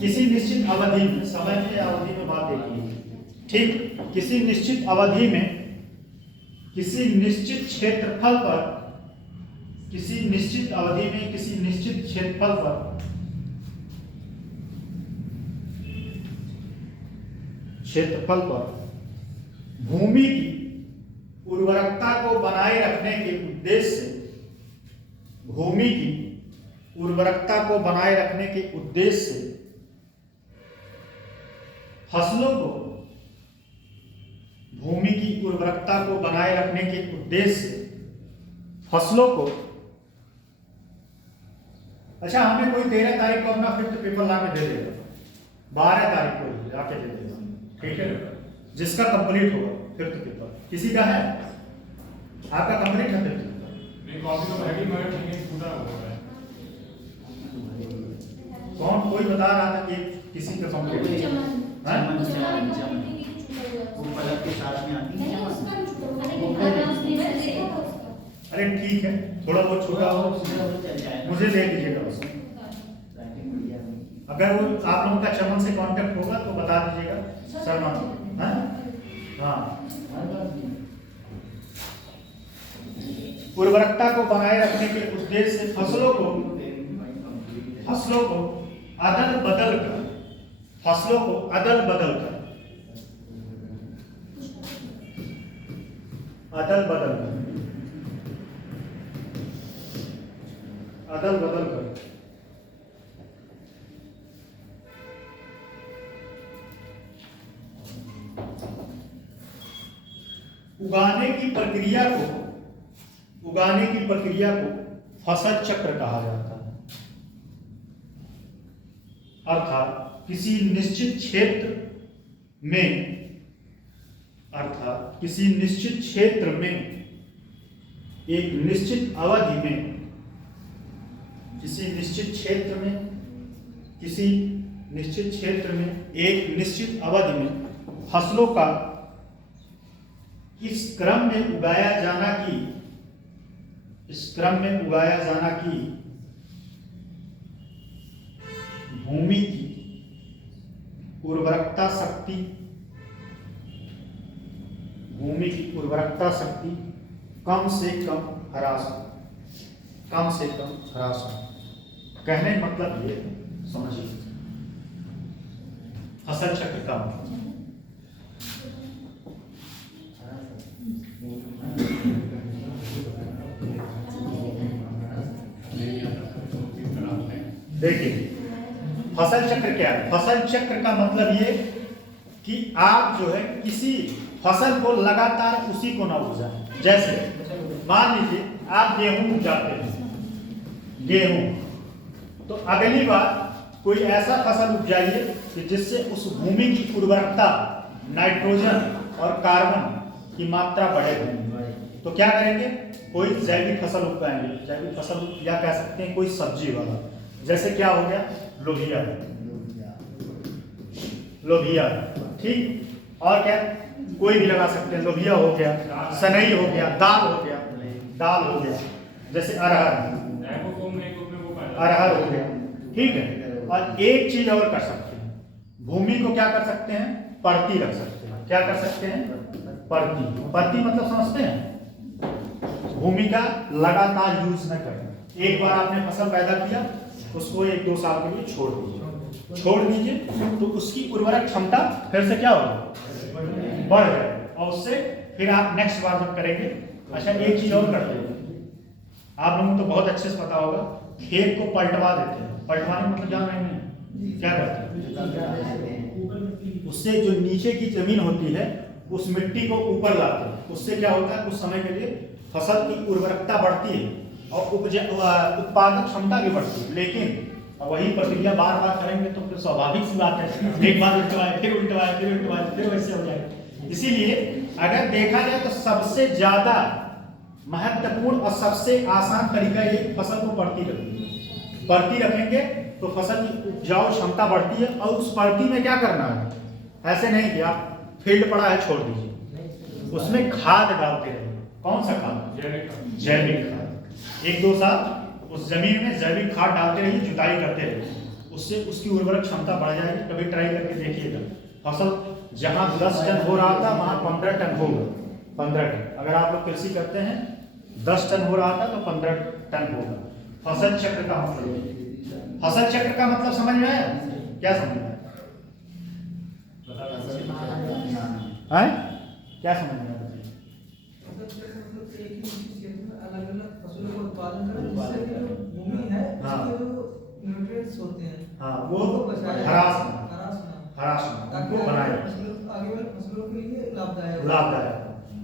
किसी निश्चित अवधि में, समय में अवधि में बात देखिए, ठीक। किसी निश्चित अवधि में, किसी निश्चित क्षेत्रफल पर, किसी निश्चित अवधि में, किसी निश्चित क्षेत्रफल पर भूमि की उर्वरकता को बनाए रखने के उद्देश्य से, भूमि की उर्वरकता को बनाए रखने के उद्देश्य से फसलों को, भूमि की उर्वरकता को बनाए रखने के उद्देश्य से फसलों को, अच्छा हमें कोई 13 तारीख को अपना फिफ्थ पेपर ला के दे देगा, 12 तारीख को ही लाके दे देगा, ठीक है, जिसका कंप्लीट होगा फिफ्थ पेपर। किसी का है? आपका कंप्लीट है फिफ्थ पेपर? नहीं, कॉपी तो रेडी मगर नहीं पूरा हो रहा है। कौन कोई बता रहा था कि किसी का कंप्लीट है? वो पलक के साथ में आती है। अरे ठीक है, थोड़ा बहुत छोटा हो मुझे दे दीजिएगा बस। अगर वो आप लोगों का चमन से कांटेक्ट होगा तो बता दीजिएगा शर्मा। हाँ, उर्वरकता को बनाए रखने के उद्देश्य से फसलों को फसलों को अदल बदल कर, फसलों को अदल बदल कर, अदल बदल कर, अदल बदल कर उगाने की प्रक्रिया को फसल चक्र कहा जाता है। अर्थात किसी निश्चित क्षेत्र में एक निश्चित अवधि में, एक निश्चित अवधि में फसलों का इस क्रम में उगाया जाना की भूमि की उर्वरकता शक्ति कम से कम ह्रास हो। कहने का मतलब ये समझिए, फसल चक्र का मतलब देखिए, फसल चक्र क्या है? फसल चक्र का मतलब ये कि आप जो है किसी फसल को लगातार उसी को ना उपजाएं। जैसे मान लीजिए आप गेहूं उपजाते हैं, तो अगली बार कोई ऐसा फसल उपजाइए कि जिससे उस भूमि की उर्वरकता, नाइट्रोजन और कार्बन की मात्रा बढ़े। तो क्या करेंगे? कोई जैविक फसल उगाएंगे, जैविक फसल या कह सकते हैं कोई सब्जी वाला। जैसे क्या हो गया? लोबिया, ठीक। और क्या? कोई भी लगा सकते हैं, लोबिया हो गया, सनई हो गया, दाल हो गया, जैसे अरहर हो गया, ठीक है। और एक चीज और कर सकते हैं, भूमि को क्या कर सकते हैं? परती रख सकते हैं। क्या कर सकते हैं? परती मतलब समझते हैं? भूमि का लगातार यूज न करना। एक बार आपने फसल पैदा किया, उसको 1-2 साल के लिए छोड़ दीजिए, तो उसकी उर्वरक क्षमता फिर से क्या होगा? बढ़ जाए, और उससे फिर आप नेक्स्ट बार जब करेंगे। अच्छा, एक चीज और करते हैं, आप लोगों को तो बहुत अच्छे से पता होगा, खेत को पलटवा देते हैं। पलटवाने मतलब जान रहे हैं क्या करते हैं? उससे जो नीचे की जमीन होती है उस मिट्टी को ऊपर लाते हैं। उससे क्या होता है? कुछ समय के लिए फसल की उर्वरकता बढ़ती है और उत्पादक क्षमता भी बढ़ती है। लेकिन वही प्रक्रिया बार बार करेंगे तो फिर स्वाभाविक सी बात है, एक बार उल्टवाए, फिर वैसे हो जाएगा। इसीलिए अगर देखा जाए तो सबसे ज्यादा महत्वपूर्ण और सबसे आसान तरीका ये फसल को परती रखेंगे तो फसल की उपजाऊ क्षमता बढ़ती है। और उस परती में क्या करना है? ऐसे नहीं कि आप फील्ड पड़ा है छोड़ दीजिए, उसमें खाद डालते रहिए। कौन सा खाद? जैविक खाद। 1-2 साल उस जमीन में जैविक खाद डालते रहिए, जुताई करते रहिए, उससे उसकी उर्वरक क्षमता बढ़ जाएगी। कभी ट्राई करके देखिएगा, फसल जहां 10 टन हो रहा था वहां 15 टन होगा। 15 टन, अगर आप लोग कृषि करते हैं 10 टन हो रहा था तो 15 टन होगा। फसल चक्र का मतलब समझ में आया? क्या समझ में आया? क्या समझ में आया? अलग-अलग फसलों का उत्पादन करें, जिससे कि जो भूमि है उसके जो न्यूट्रिएंट्स होते हैं, वो ह्रास उनको बनाए, आगे वाली फसलों के लिए लाभदायक।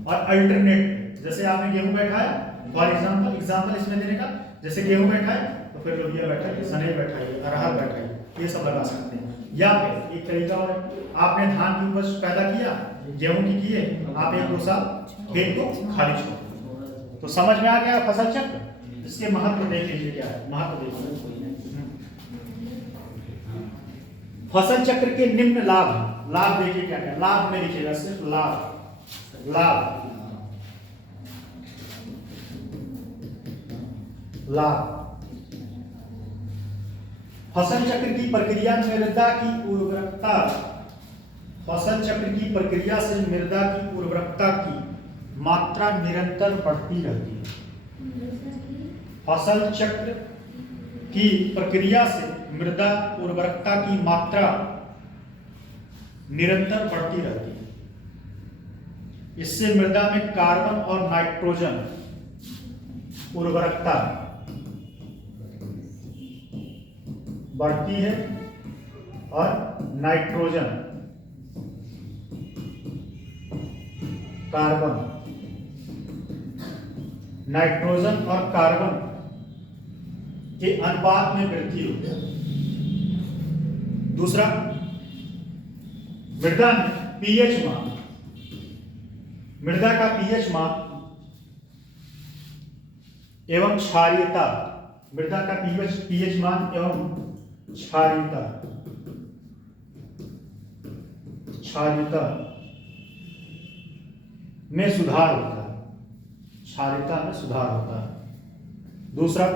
और अल्टरनेट, जैसे आपने गेहूं बैठाया, फॉर एग्जाम्पल इसमें देने का, जैसे गेहूं बैठाए तो फिर लोबिया बैठाइए, सनई बैठाइए, अरहर बैठाइए, ये सब लगा सकते हैं। या फिर एक तरीका और, आपने धान की उपज पैदा किया, गेहूं की किए, आप 1-2 साल खेत को खाली छोड़। तो समझ में आ गया फसल चक्र? इसके महत्व देख लीजिए क्या है, महत्व देखिए। फसल चक्र के निम्न लाभ देखिए क्या क्या लाभ में लिखिएगा, सिर्फ लाभ। फसल चक्र की प्रक्रिया मृदा की उर्वरकता, फसल चक्र की प्रक्रिया से मृदा की उर्वरकता की मात्रा निरंतर बढ़ती रहती है। फसल चक्र की प्रक्रिया से मृदा उर्वरकता की मात्रा निरंतर बढ़ती रहती है। इससे मृदा में कार्बन और नाइट्रोजन उर्वरकता बढ़ती है और नाइट्रोजन और कार्बन के अनुपात में वृद्धि होती है। दूसरा, मृदा में पीएच मान, मृदा का पीएच मान एवं क्षारीयता, मृदा का पीएच मान एवं क्षारीयता में सुधार होता है, क्षारीयता में सुधार होता है। दूसरा,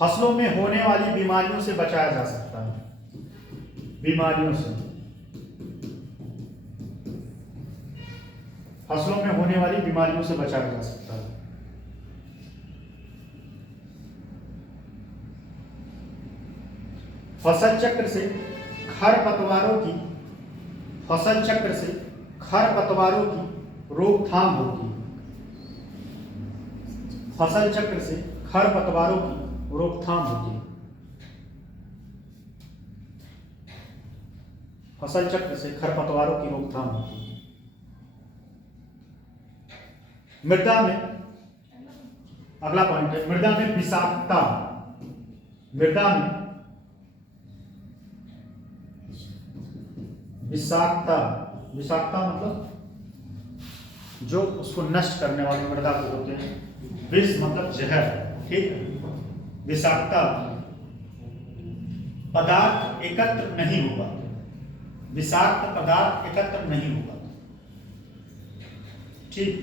फसलों में होने वाली बीमारियों से बचाया जा सकता है, फसलों में होने वाली बीमारियों से बचाया जा सकता है। फसल चक्र से खरपतवारों की रोकथाम होती है। फसल चक्र से खरपतवारों की रोकथाम होती है। फसल चक्र से खरपतवारों की रोकथाम होती है। मृदा में, अगला पॉइंट है, मृदा में विषाक्तता, मृदा में विषाक्तता मतलब जो उसको नष्ट करने वाले मृदा को होते हैं। विष मतलब जहर, ठीक है। विषाक्तता पदार्थ एकत्र नहीं हो पाते, विषाक्त पदार्थ एकत्र नहीं हो पाते, ठीक।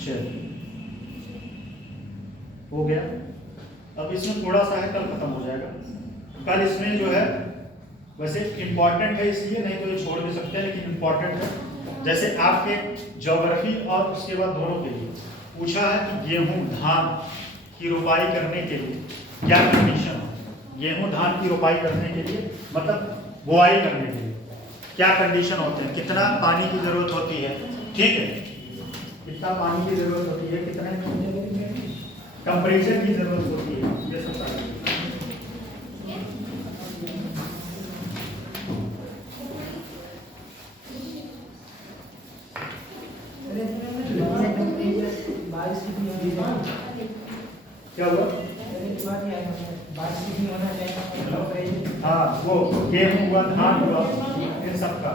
चलिए, हो गया। अब इसमें थोड़ा सा है, कल खत्म हो जाएगा। कल इसमें जो है, वैसे इंपॉर्टेंट है इसलिए, नहीं तो ये छोड़ भी सकते हैं, लेकिन इंपॉर्टेंट है। जैसे आपके ज्योग्राफी और उसके बाद दोनों के लिए पूछा है कि गेहूं धान की रोपाई करने के लिए क्या कंडीशन हो, गेहूं धान की रोपाई करने के लिए मतलब बुआई करने के लिए क्या कंडीशन होते हैं, कितना पानी की जरूरत होती है, ठीक है, कितना पानी की जरूरत होती है, कितना टेम्परेचर की जरूरत होती है, ये सब सारी। क्या हुआ? हाँ, वो गेहूं हुआ, धान हुआ, इन सब का